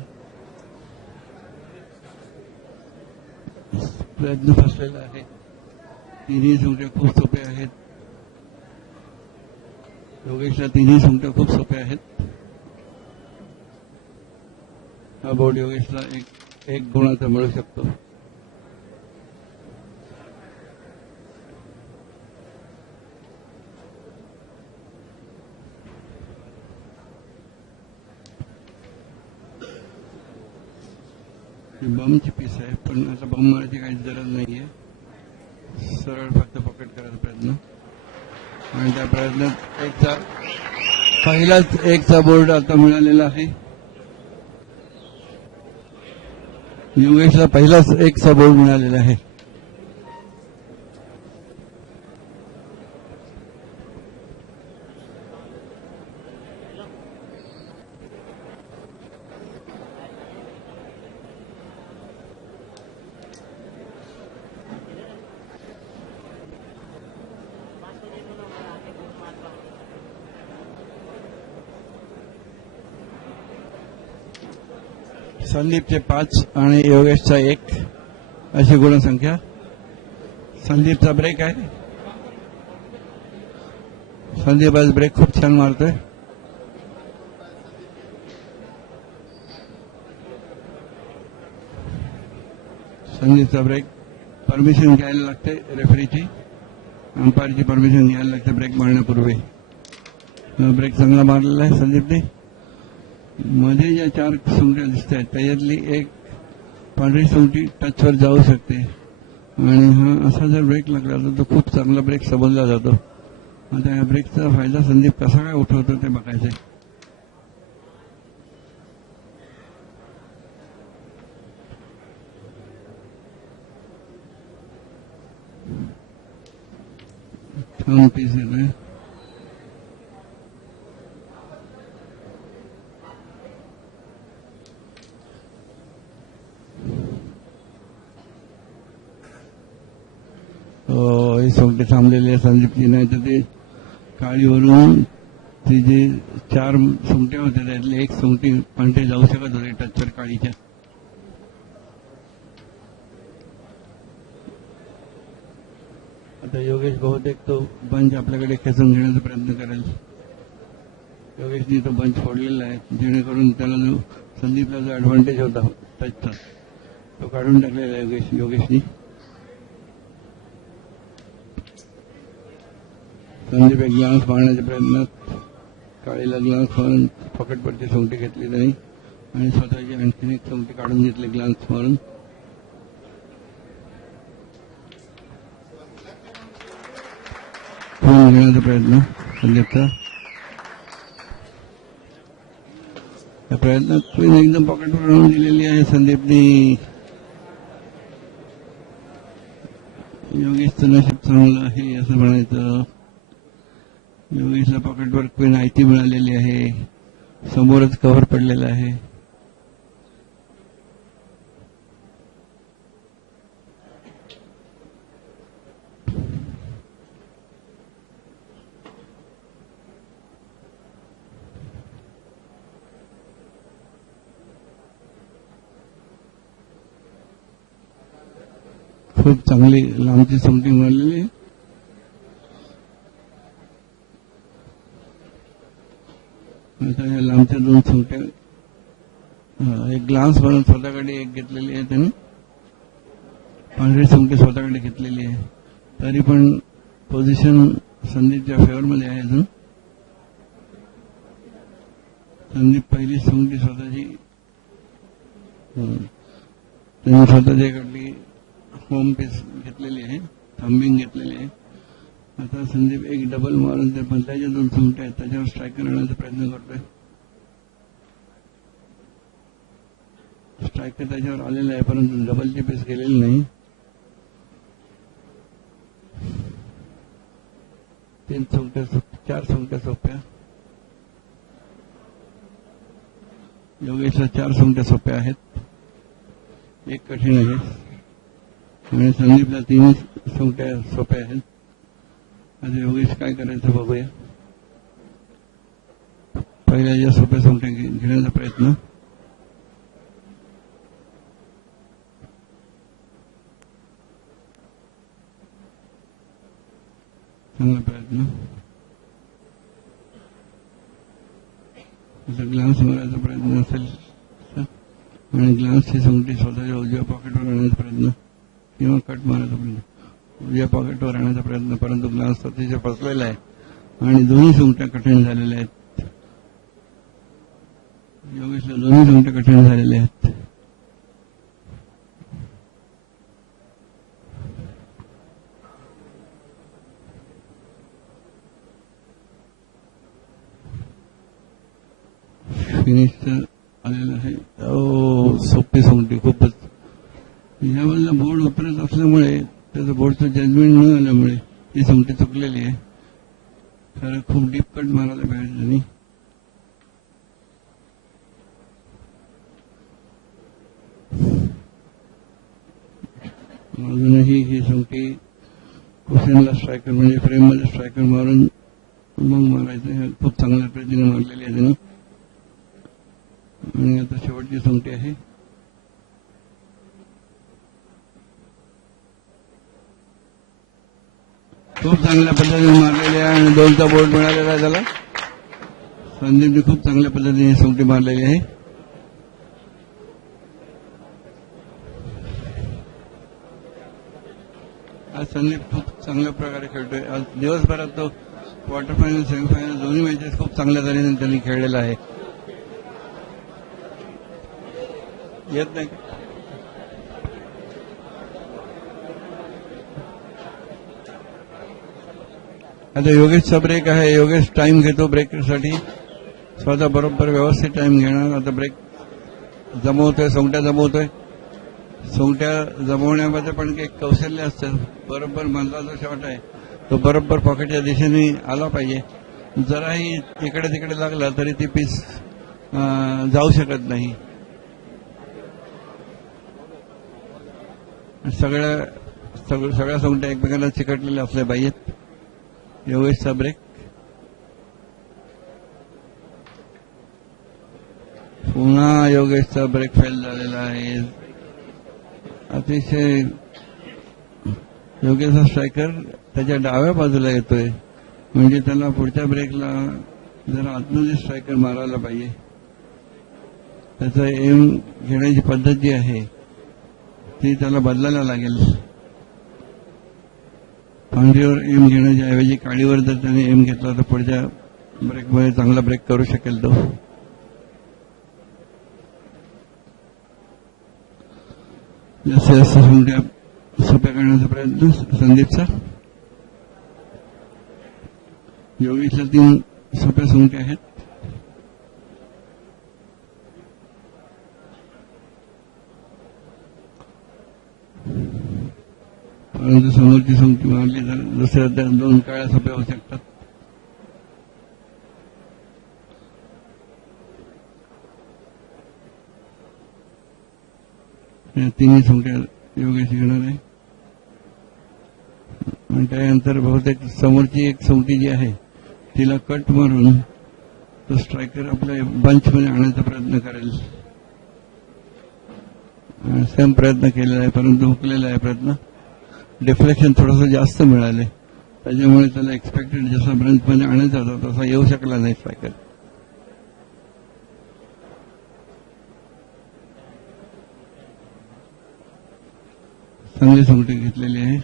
प्रयत्न फसलेला आहे. तिन्ही सोंगट्या खूप सोप्या आहेत. योगेशला तिन्ही सोंगट्या खूप सोप्या आहेत. हा बोर्ड योगेशला एक गुणाचा मिळू शकतो. बमची पीस आहे पण आता बम मारायची काही गरज नाहीये. सरळ फक्त पॉकेट करायचा प्रयत्न आणि त्या प्रयत्नात पहिलाच एकचा बोर्ड आता मिळालेला आहे. योगेशला पहिलाच एकचा बोर्ड मिळालेला आहे. संदीपचे 5 आणि योगेशचा 1 अशी गुणसंख्या. संदीपचा ब्रेक आहे. संदीप आज ब्रेक खूप छान मारतोय. संदीपचा ब्रेक परमिशन घ्यायला लागते रेफरीची. अंपायरची परमिशन घ्यायला लागते ब्रेक मारण्यापूर्वी. ब्रेक चांगला मारलेला आहे संदीपने. मध्ये ज्या 4 सोंगट्या दिसत आहेत त्याच्यातली एक पांढरी सोंगटी टचवर जाऊ शकते आणि हा असा जर ब्रेक लागला तर तो खूप चांगला ब्रेक समजला जातो. आता या ब्रेकचा फायदा संदीप कसा काय उठवतो ते बघायचंय. छान पीस येतोय. ही सोंगटी थांबलेली आहे संदीपची. नाही तर ते काळीवरून ती जे 4 सोंगट्या होत्या त्यातली एक सोंगटी पांढरी जाऊ शकत होते टचवर काळीच्या. आता योगेश बहुतेक तो बंच आपल्याकडे खेचून घेण्याचा प्रयत्न करेल. योगेशनी तो बंच फोडलेला आहे जेणेकरून त्याला जो संदीपला जो ऍडव्हान्टेज होता टचचा तो काढून टाकलेला आहे योगेशनी. संदीप एक ग्लास मारण्याच्या प्रयत्नात काळीला ग्लास मारून पॉकेटवरची सोंगटी घेतली नाही आणि स्वतःची आणखीन एक सोंगटी काढून घेतली ग्लास मारून. फोन घेण्याचा प्रयत्न संदीपचा. या प्रयत्नात क्वीन एकदम पॉकेटवर आणून दिलेली आहे संदीपनी. योगेश योगेशचं नशीब चांगलं आहे असं म्हणायचं. योगेशला पॉकेटवर पेन आयती मिळालेली आहे, समोरच कव्हर पडलेलं आहे. खूप चांगली लांबची सोंगटी मिळालेली आहे. आता या लांबच्या दोन सोंगट्या एक ग्लास बनवून स्वतःकडे एक घेतलेली आहे त्यांनी, पांढरी सोंगटी स्वतःकडे घेतलेली आहे. तरी पण पोझिशन संदीपच्या फेवरमध्ये आहे. अजून संदीप पहिली सोंगटी स्वतःची त्यांनी स्वतःच्याकडली होम पीस घेतलेली आहे, थंबिंग घेतलेली आहे. आता संदीप एक डबल मारून ते मधल्याच्या दोन सोंगट्या आहेत त्याच्यावर स्ट्रायकर आणण्याचा प्रयत्न करतोय. स्ट्रायकर त्याच्यावर आलेला आहे परंतु डबलची पीस गेलेली नाही. तीन सोंगट्या, चार सोंगट्या सोप्या. योगेशला 4 सोंगट्या सोप्या आहेत, एक कठीण आहे आणि संदीपला 3 सोंगट्या सोप्या आहेत. आता योगेश काय करायचं बघूया. पहिल्या ज्या सोप्या सोंगट्या घेण्याचा प्रयत्न. चांगला प्रयत्न. आता ग्लास मारायचा प्रयत्न असेल आणि ग्लासची सोंगटी स्वतःच्या उजव्या पॉकेटवर आणण्याचा प्रयत्न किंवा कट मारायचा प्रयत्न, उजव्या पॉकेटवर आणण्याचा प्रयत्न. परंतु ग्लास अतिशय फसलेला आहे आणि दोन्ही सोंगट्या कठीण झालेल्या आहेत. योगेशला दोन्ही सोंगट्या कठीण झालेल्या आहेत. फिनिश आलेलं आहे. सोपी सोंगटी खूपच. यावेळेला बोर्ड वापरत असल्यामुळे त्याचं बोर्डचं जजमेंट न आल्यामुळे ती सोंगटी चुकलेली आहे. खरं खूप डीप कट मारायला पाहिजे त्यांनी. अजूनही ही सोंगटी कुशनला स्ट्रायकर म्हणजे फ्रेममध्ये स्ट्रायकर मारून मग मारायचं. खूप चांगल्या पद्धतीने मारलेली आहे त्यांनी. आणि आता शेवटची सोंगटी आहे. खूप चांगल्या पद्धतीने मारलेली आहे आणि 2चा बोर्ड मिळालेला आहे त्याला. संदीपने खूप चांगल्या पद्धतीने सोंगटी मारलेली आहे. आज संदीप खूप चांगल्या प्रकारे खेळतोय. आज दिवसभरात तो क्वार्टर फायनल, सेमीफायनल दोन्ही मॅचेस खूप चांगल्या तऱ्हेने त्यांनी खेळलेला आहे. येत नाही. आता योगेशचा ब्रेक आहे. योगेश टाइम घेतो ब्रेकसाठी. स्वतः बरोबर व्यवस्थित टाइम घेणार. आता ब्रेक जमवतोय, सोंगट्या जमवतोय. सोंगट्या जमवण्यामध्ये पण एक कौशल्य असतं. बरोबर मधला जो शॉट आहे तो बरोबर पॉकेटच्या दिशेने आला पाहिजे. जराही इकडे तिकडे लागला तरी ती पीस जाऊ शकत नाही. सगळ्या सोंगट्या एकमेकांना चिकटलेल्या असल्या पाहिजेत. योगेशचा ब्रेक. पुन्हा योगेशचा ब्रेक फेल झालेला आहे. अतिशय योगेशचा स्ट्रायकर त्याच्या डाव्या बाजूला येतोय म्हणजे त्याला पुढच्या ब्रेकला जरा आतमध्ये स्ट्रायकर मारायला पाहिजे. त्याचा एम घेण्याची पद्धत जी आहे ती त्याला बदलायला लागेल. पांढरीवर एम घेण्याच्या ऐवजी काळीवर जर त्याने एम घेतला तर पुढच्या ब्रेकमध्ये चांगला ब्रेक करू शकेल तो. जास्तीत जास्त सोंगट्या सोप्या करण्याचा प्रयत्न संदीपचा. योगेशला 3 सोप्या सोंगट्या आहेत. परंतु समोरची सोंगटी मारली तर दुसऱ्या त्या 2 काळ्या सोप्या होऊ शकतात. या तिन्ही सोंगट्या योगेश घेणार आहे. आणि त्यानंतर बहुतेक समोरची एक सोंगटी जी आहे तिला कट मारून तो स्ट्रायकर आपल्या बंचमध्ये आणायचा प्रयत्न करेल. सेम प्रयत्न केलेला आहे, परंतु हुकलेला आहे प्रयत्न. डिफ्लेक्शन थोडंसं जास्त मिळाले, त्याच्यामुळे त्याला एक्सपेक्टेड जसा ब्रंचमध्ये आणायचा होता तसा येऊ शकला नाही स्ट्रायकर. चांगली सोंगटी घेतलेली आहे.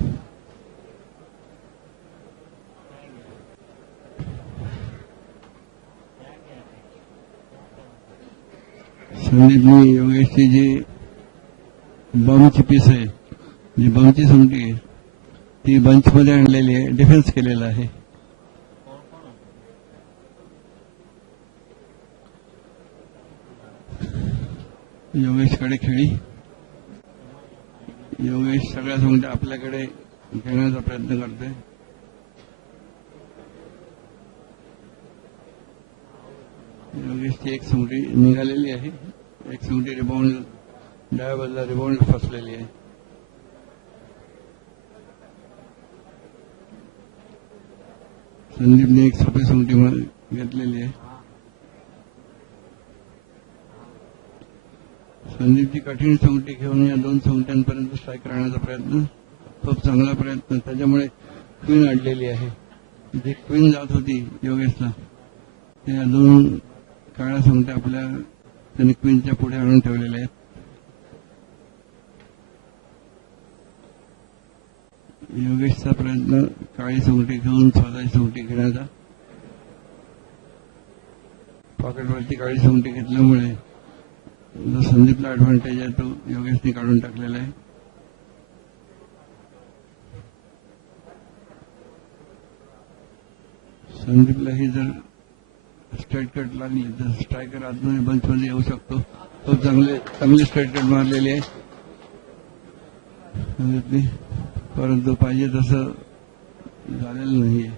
संदीपनी योगेशची जी बमची पीस आहे, जी बमची सोंगटी आहे ती बंचमध्ये आणलेली आहे, डिफेन्स केलेला आहे. योगेशकडे खेळी. योगेश सगळ्या सोंगट्या आपल्याकडे घेण्याचा प्रयत्न करतोय. योगेशची एक सोंगटी निघालेली आहे, एक सोंगटी रिबाउंड डाव्या बाजूला रिबाउंड फसलेली आहे. संदीपने एक सोपी सोंगटी घेतलेली आहे. संदीपची कठीण सोंगटी घेऊन या 2 सोंगट्यांपर्यंत स्ट्राईक करण्याचा प्रयत्न, खूप चांगला प्रयत्न. त्याच्यामुळे क्वीन अडलेली आहे. जी क्वीन जात होती योगेशला, त्या 2 काळ्या सोंगट्या आपल्या त्यांनी क्वीनच्या पुढे आणून ठेवलेल्या आहेत. योगेशचा प्रयत्न काळी सोंगटी घेऊन स्वतःची सोंगटी घेण्याचा. पॉकेटवरती काळी सोंगटी घेतल्यामुळे जो संदीपला ऍडव्हान्टेज आहे तो योगेशने काढून टाकलेला आहे. संदीपलाही जर स्ट्रेट कट लागली तर स्ट्रायकर आतमध्ये बंचमध्ये येऊ शकतो. तो चांगली स्ट्रेट कट मारलेली आहे संदीपने, परंतु पाहिजे तसं झालेलं नाहीये.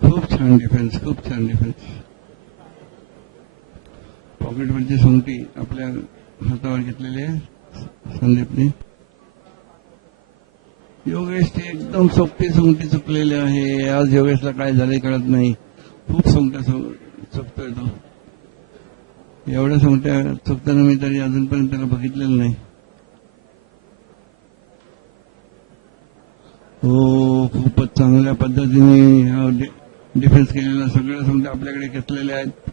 खूप छान डिफेन्स, खूप छान डिफेन्स. पॉकेटवरची सोंगटी आपल्या हातावर घेतलेली आहे संदीपने. योगेशची एकदम सोपी सोंगटी चुकलेली आहे. आज योगेशला काय झाले कळत नाही. खूप सोंगट्या चुकतोय तो. एवढ्या सोंगट्या चुकताना मी तरी अजूनपर्यंत त्याला बघितलेलं नाही. हो, खूपच चांगल्या पद्धतीने डिफेन्स केलेला. सगळ्या सोंगट्या आपल्याकडे घेतलेल्या आहेत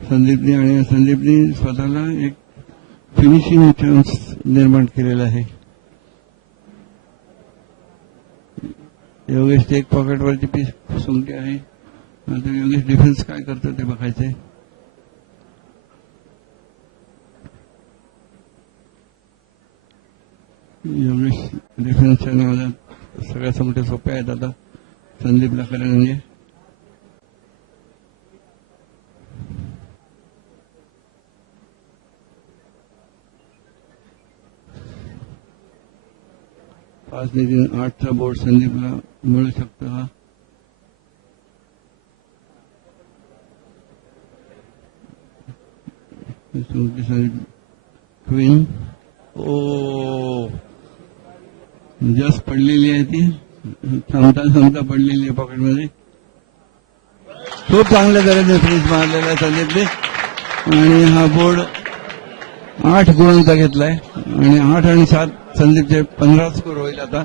संदीपने, आणि संदीपने स्वतःला एक फिनिशिंग चान्स निर्माण केलेला आहे. योगेशची एक पॉकेटवरची पीस सोंगटी आहे. आता योगेश डिफेन्स काय करतो ते बघायचंय. योगेश डिफेन्सच्या नावाला सगळ्या सोंगट्या सोप्या आहेत आता संदीपला करेल. म्हणजे पाच निधी 8चा बोर्ड संदीपला मिळू शकतो. हा क्वीन ओ जस्ट पडलेली आहे ती, थांबता पडलेली आहे पॉकेटमध्ये. खूप चांगल्या तऱ्हेने फ्रीज मारलेला आहे संदीपने, आणि हा बोर्ड 8 गुणांचा घेतलाय. आणि 8 आणि 7 संदीपचे 15 स्कोर होईल. आता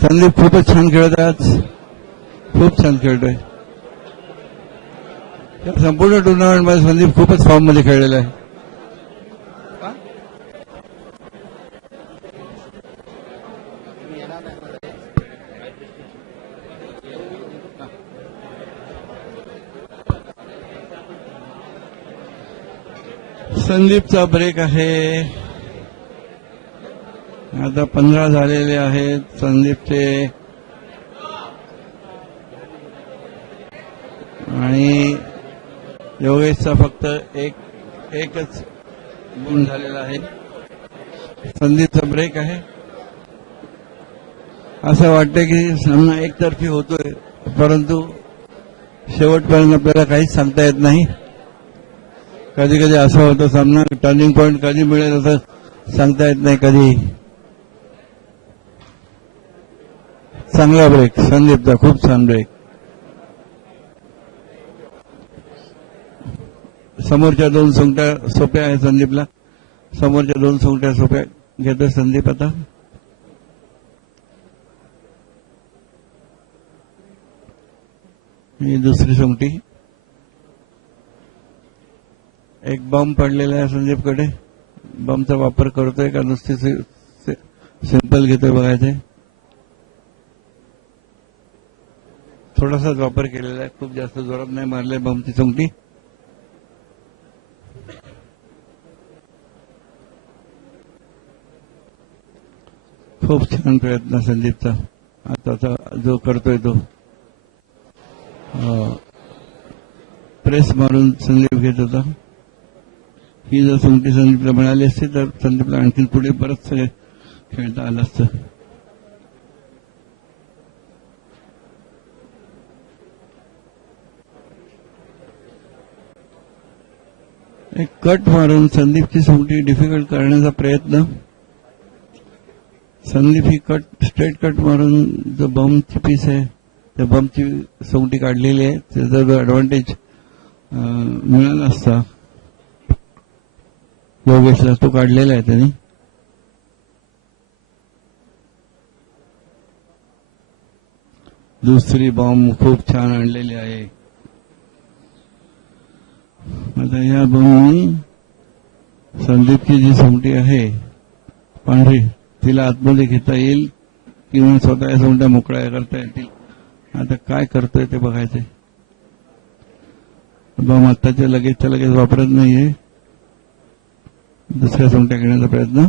संदीप खूपच छान खेळत आहे आज, खूप छान खेळतोय. संपूर्ण टुर्नामेंटमध्ये संदीप खूपच फॉर्ममध्ये खेळलेला आहे. संदीपचा ब्रेक आहे. आता 15 झालेले आहेत संदीपचे, आणि योगेशचा फक्त एकच गुण झालेला आहे. संदीपचा ब्रेक आहे. असं वाटतं की सामना एकतर्फी होतोय, परंतु शेवटपर्यंत आपल्याला काहीच सांगता येत नाही. कधी कधी असं होतं सामना टर्निंग पॉइंट कधी मिळेल असं सांगता येत नाही. कधी चांगला ब्रेक संदीपचा, खूप छान ब्रेक. समोरच्या दोन सोंगट्या सोप्या आहे संदीपला. समोरच्या दोन सोंगट्या सोप्या घेतोय संदीप आता. ही दुसरी सोंगटी. एक बम पडलेला आहे संदीपकडे. बमचा वापर करतोय का नुसती सिंपल घेतोय बघायचंय. थोडासाच वापर केलेला आहे, खूप जास्त जोरात नाही मारले बमची सोंगटी. खूप छान प्रयत्न संदीपचा आताचा जो करतोय तो. प्रेस मारून संदीप घेत होता. ही जर सोंगटी संदीपला मिळाली असती तर संदीपला आणखी पुढे परत सगळे खेळता आलं असतं. एक कट मारून संदीपची सोंगटी डिफिकल्ट करण्याचा प्रयत्न. संदीप ही कट स्ट्रेट कट मारून जो बमची पीस आहे त्या बमची सोंगटी काढलेली आहे. त्याचा जो ऍडव्हान्टेज मिळाला असता योगेशला, तो काढलेला आहे त्यांनी. दुसरी बॉम्ब खूप छान आणलेली आहे. आता या बॉम्बनी संदीपची जी सोंगटी आहे पांढरी तिला आतमध्ये घेता येईल किंवा स्वतः सोंगट्या मोकळ्या करता येतील. आता काय करतोय ते बघायचंय. बॉम्ब आत्ताच्या लगेचच्या लगेच वापरत नाहीये. दुसऱ्या सोंगट्या घेण्याचा प्रयत्न.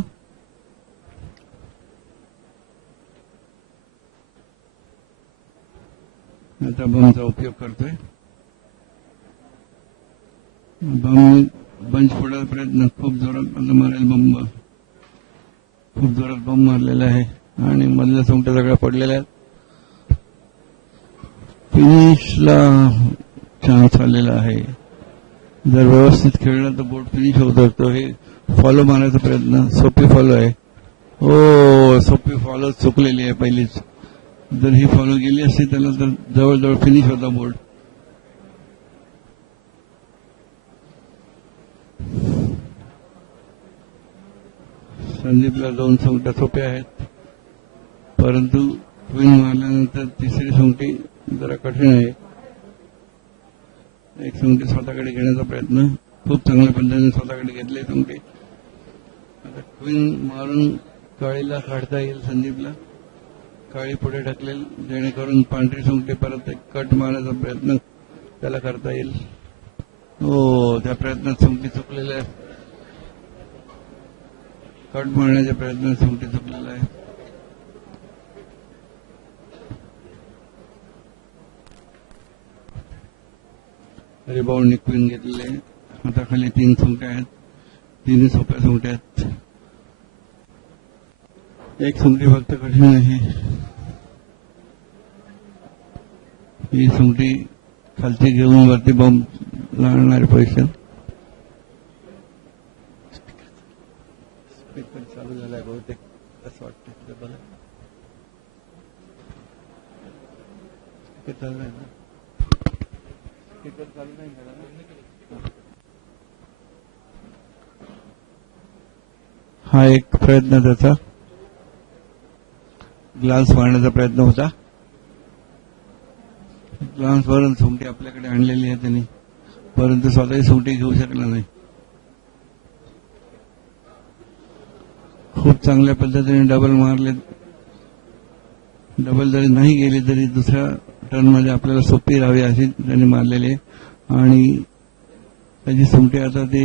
आता बॉम्बचा उपयोग करतोय. बॉम्ब बंच फोडायचा प्रयत्न. खूप जोरात मारेल बॉम्ब. खूप जोरात बॉम्ब मारलेला आहे आणि मधल्या सोंगट्या सगळ्या पडलेल्या आहेत. फिनिशला चान्स आलेला आहे. जर व्यवस्थित खेळला तर बोट फिनिश होऊ शकतो. हे फॉलो मारायचा प्रयत्न. सोपी फॉलो आहे. हो, सोपी फॉलो चुकलेली आहे पहिलीच. जर ही फॉलो गेली असती त्याला तर जवळजवळ फिनिश होता बोर्ड. संदीपला दोन सोंगट्या सोप्या आहेत, परंतु क्वीन मारल्यानंतर तिसरी सोंगटी जरा कठीण आहे. एक सोंगटी स्वतःकडे घेण्याचा प्रयत्न. खूप चांगल्या पद्धतीने स्वतःकडे घेतली सोंगटी. आता क्वीन मारून काळीला काढता येईल संदीपला. काळी पुढे ढकलेल जेणेकरून पांढरी सोंगटी परत एक कट मारण्याचा प्रयत्न त्याला करता येईल. हो, त्या प्रयत्नात सोंगटी चुकलेल्या आहे. कट मारण्याच्या प्रयत्नात सोंगटी चुकलेला आहे. रिबाउंड क्वीन घेतलेले. हाताखाली तीन सोंगट्या आहेत. तिन्ही सोप्या सोंगट्या आहेत. एक सोंगटी फक्त कठीण आहे. ही सोंगटी खालची घेऊन वरती बॉम्ब लावणारी पोझिशन. स्पीकर चालू झालाय बहुतेक असं वाटतं. बघा चालू आहे ना. स्पीकर चालू नाही झाला ना. हा एक प्रयत्न त्याचा. ग्लास मारण्याचा प्रयत्न होता. ग्लास वरून सोंगटी आपल्याकडे आणलेली आहे त्यांनी, परंतु स्वतःही सोंगटी घेऊ शकला नाही. खूप चांगल्या पद्धतीने डबल मारले. डबल जरी नाही गेली तरी दुसऱ्या टर्नमध्ये आपल्याला सोपी राहावी अशी त्यांनी मारलेली आहे आणि त्याची सोंगटी आता ती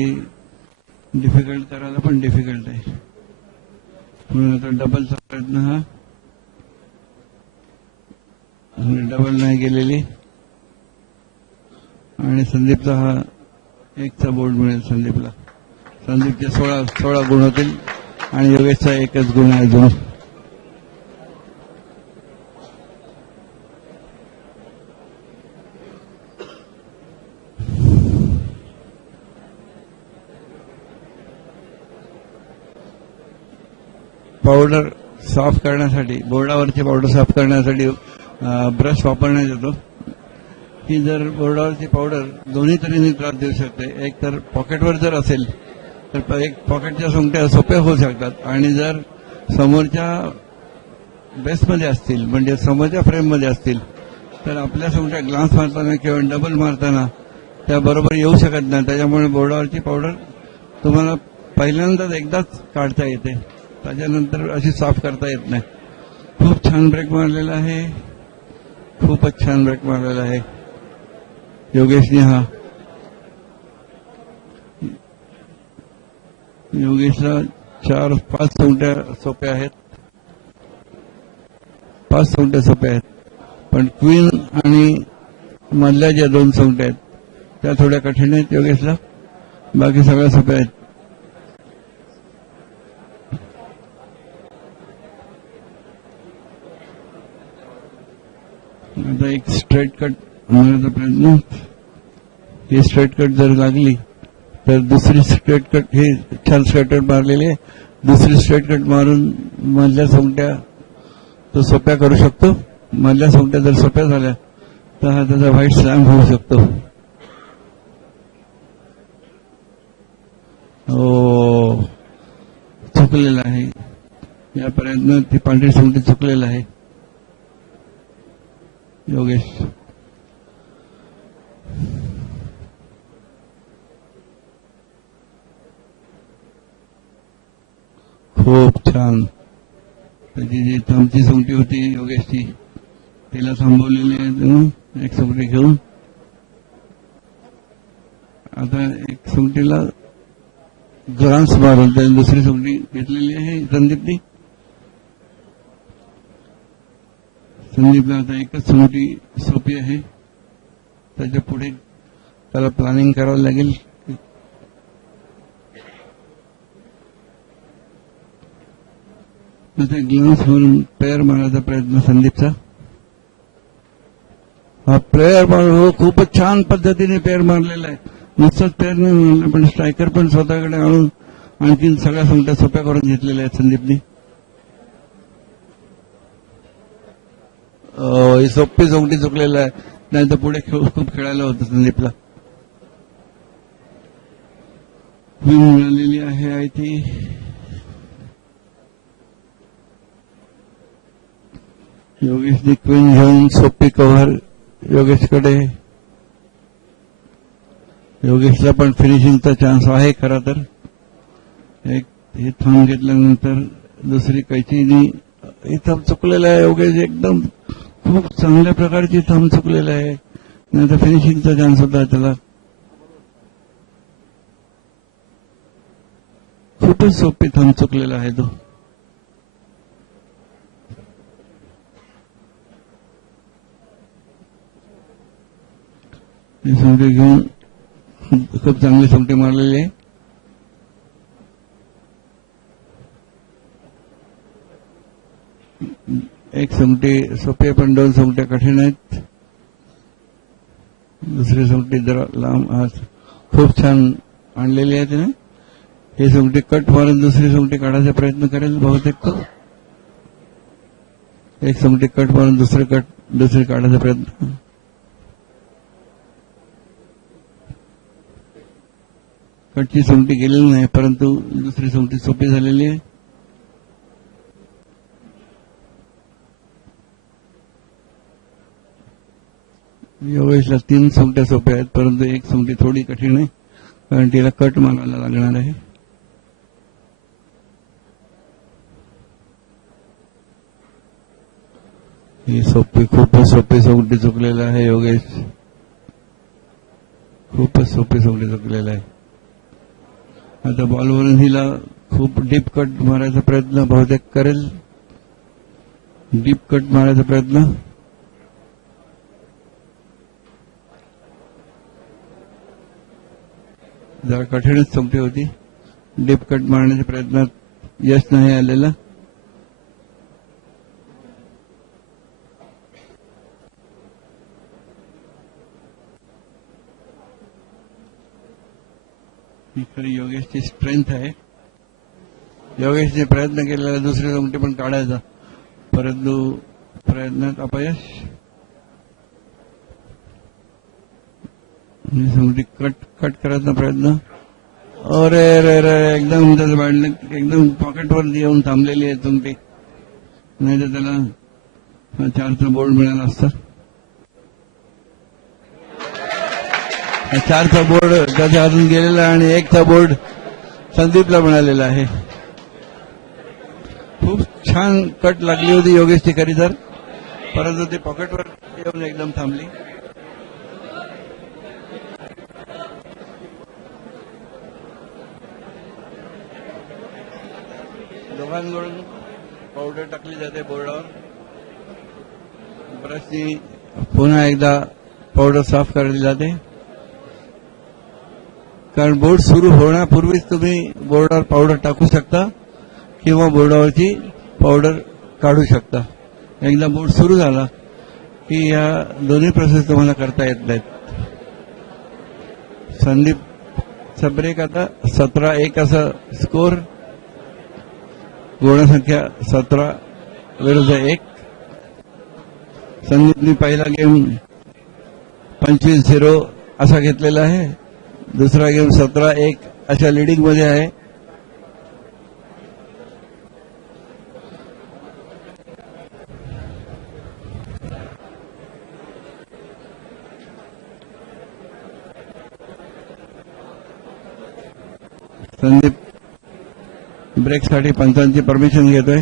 डिफिकल्ट करायला पण डिफिकल्ट आहे. म्हणून आता डबलचा प्रयत्न हा. डबल नाही गेलेली आणि संदीपचा हा एकचा बोर्ड मिळेल संदीपला. संदीपचे 16 गुण होतील आणि योगेशचा एकच गुण आहे अजून. पावडर साफ करण्यासाठी, बोर्डावरची पावडर साफ करण्यासाठी ब्रश वापरण्यात येतो. ही जर बोर्डावरची पावडर दोन्ही तऱ्हेने त्रास देऊ शकते. एक तर पॉकेटवर जर असेल तर एक पॉकेटच्या सोंगट्या सोप्या होऊ शकतात आणि जर समोरच्या बेसमध्ये असतील म्हणजे समोरच्या फ्रेममध्ये असतील तर आपल्या सोंगट्या ग्लास मारताना किंवा डबल मारताना त्या बरोबर येऊ शकत नाही. त्याच्यामुळे बोर्डावरची पावडर तुम्हाला पहिल्यांदाच एकदाच काढता येते, त्याच्यानंतर अशी साफ करता येत नाही. खूप छान ब्रेक मारलेला आहे, खूपच छान ब्रेक मारलेला आहे योगेशने. हा योगेशला 4-5 सोंगट्या सोप्या आहेत, 5 सोंगट्या सोप्या आहेत. पण क्वीन आणि मधल्या ज्या 2 सोंगट्या आहेत त्या थोड्या कठीण आहेत योगेशला, बाकी सगळ्या सोप्या आहेत. आता एक स्ट्रेट कट मारण्याचा प्रयत्न. ही स्ट्रेट कट जर लागली तर दुसरी स्ट्रेट कट, हे छान स्ट्रेट कट मारलेली आहे, दुसरी स्ट्रेट कट मारून मधल्या सोंगट्या तो सोप्या करू शकतो. मधल्या सोंगट्या जर सोप्या झाल्या तर हा त्याचा व्हाईट स्लॅम होऊ शकतो. हो, चुकलेला आहे या प्रयत्नात, ती पांढरी सोंगटी चुकलेला आहे योगेश. खूप छान. त्याची जी थांबची सोंगटी होती योगेशची तिला थांबवलेली आहे एक सोंगटी घेऊन. आता एक सोंगटीला ग्रान्स मारून त्याने दुसरी सोंगटी घेतलेली आहे संदीपनी. संदीपला आता एकच सोंगटी सोपी आहे, त्याच्या पुढे त्याला प्लॅनिंग करावं लागेल. आता ग्लास म्हणून पेअर मारायचा प्रयत्न संदीपचा. हा पेअर हो, खूपच छान पद्धतीने पेअर मारलेला आहे. नुसतंच पेअर नाही मारला पण स्ट्रायकर पण स्वतःकडे आणून आणखी सगळ्या सोंगट्या सोप्या करून घेतलेल्या आहेत संदीपनी. ही सोपी सोंगटी चुकलेला आहे, नाही तर पुढे खूप खेळायला होतं संदीपला. क्वीन मिळालेली आहे ती. योगेशने क्वीन घेऊन सोपी कव्हर योगेशकडे. योगेशला पण फिनिशिंगचा चान्स आहे खरा तर. एक हे थांब घेतल्यानंतर दुसरी कैचीनी हे थांब चुकलेला आहे योगेश, एकदम खूप चांगल्या प्रकारची थांब चुकलेला आहे, नाही तर फिनिशिंगचा चान्स होता त्याला. खूपच सोपी थांब चुकलेला आहे तो. ही सोंगटी घेऊन खूप चांगली सोंगटी मारलेली आहे. एक सोंगटी सोपी पण 2 सोंगट्या कठीण आहेत. दुसरी सोंगटी जरा लांब खूप छान आणलेली आहे तिने. ही सोंगटी कट मारून दुसरी सोंगटी काढायचा प्रयत्न करेल बहुतेक तो. एक सोंगटी कट मारून दुसरी काढायचा प्रयत्न. कटची सोंगटी गेलेली नाही परंतु दुसरी सोंगटी सोपी झालेली आहे. योगेशला 3 सोंगट्या सोप्या आहेत परंतु एक सोंगटी थोडी कठीण आहे कारण तिला कट मारायला लागणार आहे. ही खूपच सोपी सोंगटी चुकलेला आहे योगेश, खूपच सोपी सोंगटी चुकलेला आहे. आता बॉलवरून हिला खूप डीप कट मारायचा प्रयत्न बहुतेक करेल. डीप कट मारायचा प्रयत्न. जरा कठीणच सोंगटी होती डीप कट मारण्याच्या प्रयत्नात यश नाही आलेलं. ही खरी योगेशची स्ट्रेंथ आहे. योगेशने प्रयत्न केलेला दुसरी सोंगटी पण काढायचा, परंतु प्रयत्नात अपयश. ही सोंगटी कट करायचा प्रयत्न. अरे रे रे एकदम त्याचं वाढलं, एकदम पॉकेटवर येऊन थांबलेली आहे सोंगटी, नाही तर त्याला 4चा बोर्ड मिळाला असता. 4चा बोर्ड त्याच्या हातून गेलेला आणि 1चा बोर्ड संदीपला मिळालेला आहे. खूप छान कट लागली होती योगेशची खरी तर, परंतु ती पॉकेटवर येऊन एकदम थांबली. दोघांकडून पावडर टाकली जाते बोर्डावर. ब्रशनी पुन्हा एकदा पावडर साफ करायला जाते, कारण बोर्ड सुरू होण्यापूर्वीच तुम्ही बोर्डावर पावडर टाकू शकता किंवा बोर्डावरची पावडर काढू शकता. एकदा बोर्ड सुरू झाला की या दोन्ही प्रोसेस तुम्हाला करता येत नाहीत. संदीपचा ब्रेक आता 17-1 असा स्कोर. गुणसंख्या 17 विरुद्ध 1. संदीपने पहिला गेम 25-0 असा घेतलेला आहे. दुसरा गेम 17-1 अशा लिडिंग मध्ये आहे. संदीप ब्रेकसाठी पंचांची परमिशन घेतोय.